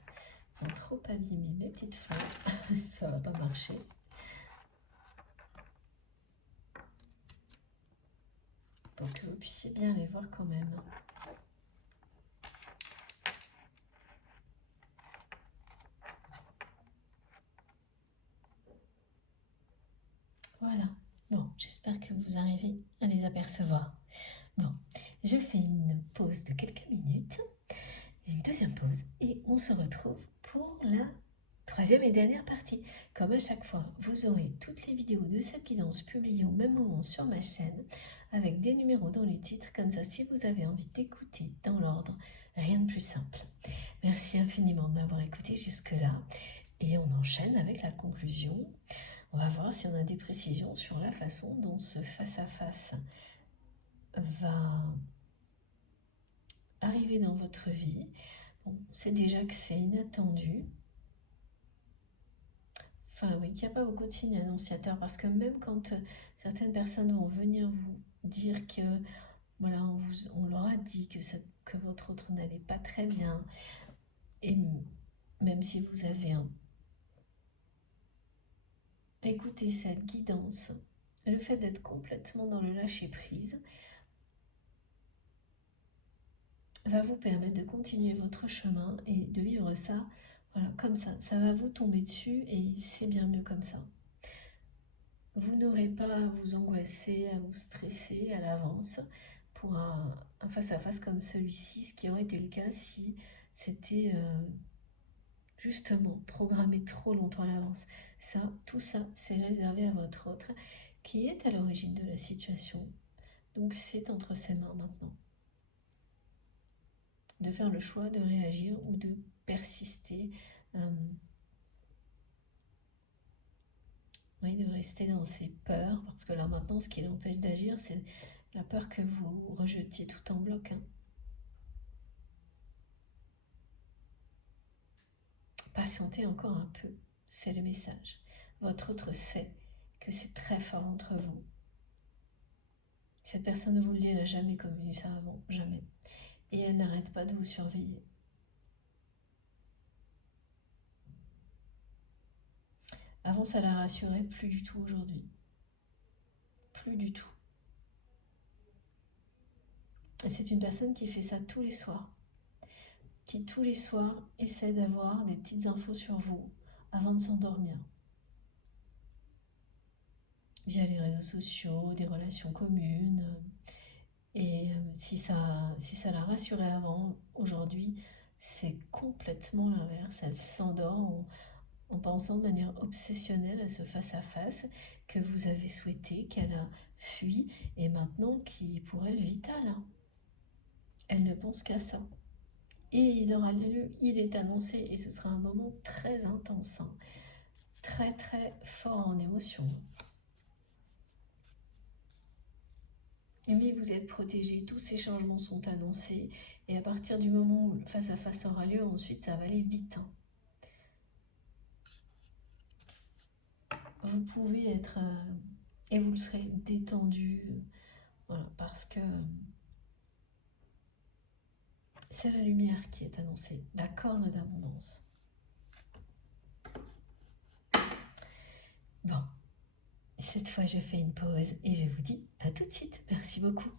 sans trop abîmer mes petites fleurs. Ça va pas marcher. Pour que vous puissiez bien les voir quand même. Voilà. Bon, j'espère que vous arrivez à les apercevoir. Bon, je fais une pause de quelques minutes, une deuxième pause, et on se retrouve pour la troisième et dernière partie. Comme à chaque fois, vous aurez toutes les vidéos de cette guidance publiées au même moment sur ma chaîne, avec des numéros dans les titres, comme ça si vous avez envie d'écouter dans l'ordre, rien de plus simple. Merci infiniment de m'avoir écouté jusque-là, et on enchaîne avec la conclusion. On va voir si on a des précisions sur la façon dont ce face-à-face va arriver dans votre vie. Bon, c'est déjà que c'est inattendu. Enfin oui, qu'il n'y a pas beaucoup de signes annonciateurs, parce que même quand certaines personnes vont venir vous dire que voilà, on leur a dit que votre autre n'allait pas très bien, et même si vous avez écouté cette guidance, le fait d'être complètement dans le lâcher-prise va vous permettre de continuer votre chemin et de vivre ça, voilà, comme ça. Ça va vous tomber dessus et c'est bien mieux comme ça. Vous n'aurez pas à vous angoisser, à vous stresser à l'avance pour un face-à-face comme celui-ci, ce qui aurait été le cas si c'était justement programmé trop longtemps à l'avance. Ça, tout ça, c'est réservé à votre autre qui est à l'origine de la situation. Donc c'est entre ses mains maintenant de faire le choix de réagir ou de persister, oui, de rester dans ses peurs, parce que là maintenant ce qui l'empêche d'agir, c'est la peur que vous rejetiez tout en bloc. Patientez encore un peu, c'est le message. Votre autre sait que c'est très fort entre vous. Cette personne ne vous le dit, elle n'a jamais connu ça avant, jamais. Et elle n'arrête pas de vous surveiller. Avant, ça la rassurait, plus du tout aujourd'hui. Plus du tout. Et c'est une personne qui fait ça tous les soirs. Qui tous les soirs essaie d'avoir des petites infos sur vous avant de s'endormir. Via les réseaux sociaux, des relations communes. Et si ça la rassurait avant, aujourd'hui, c'est complètement l'inverse. Elle s'endort en pensant de manière obsessionnelle à ce face-à-face que vous avez souhaité, qu'elle a fui, et maintenant qui est pour elle vital. Elle ne pense qu'à ça. Et il aura lieu, il est annoncé, et ce sera un moment très intense, très très fort en émotion. Mais vous êtes protégés, tous ces changements sont annoncés, et à partir du moment où le face-à-face aura lieu, ensuite ça va aller vite. Vous pouvez être, et vous le serez, détendu, voilà, parce que c'est la lumière qui est annoncée, la corne d'abondance. Bon, cette fois je fais une pause et je vous dis à tout de suite. Merci beaucoup.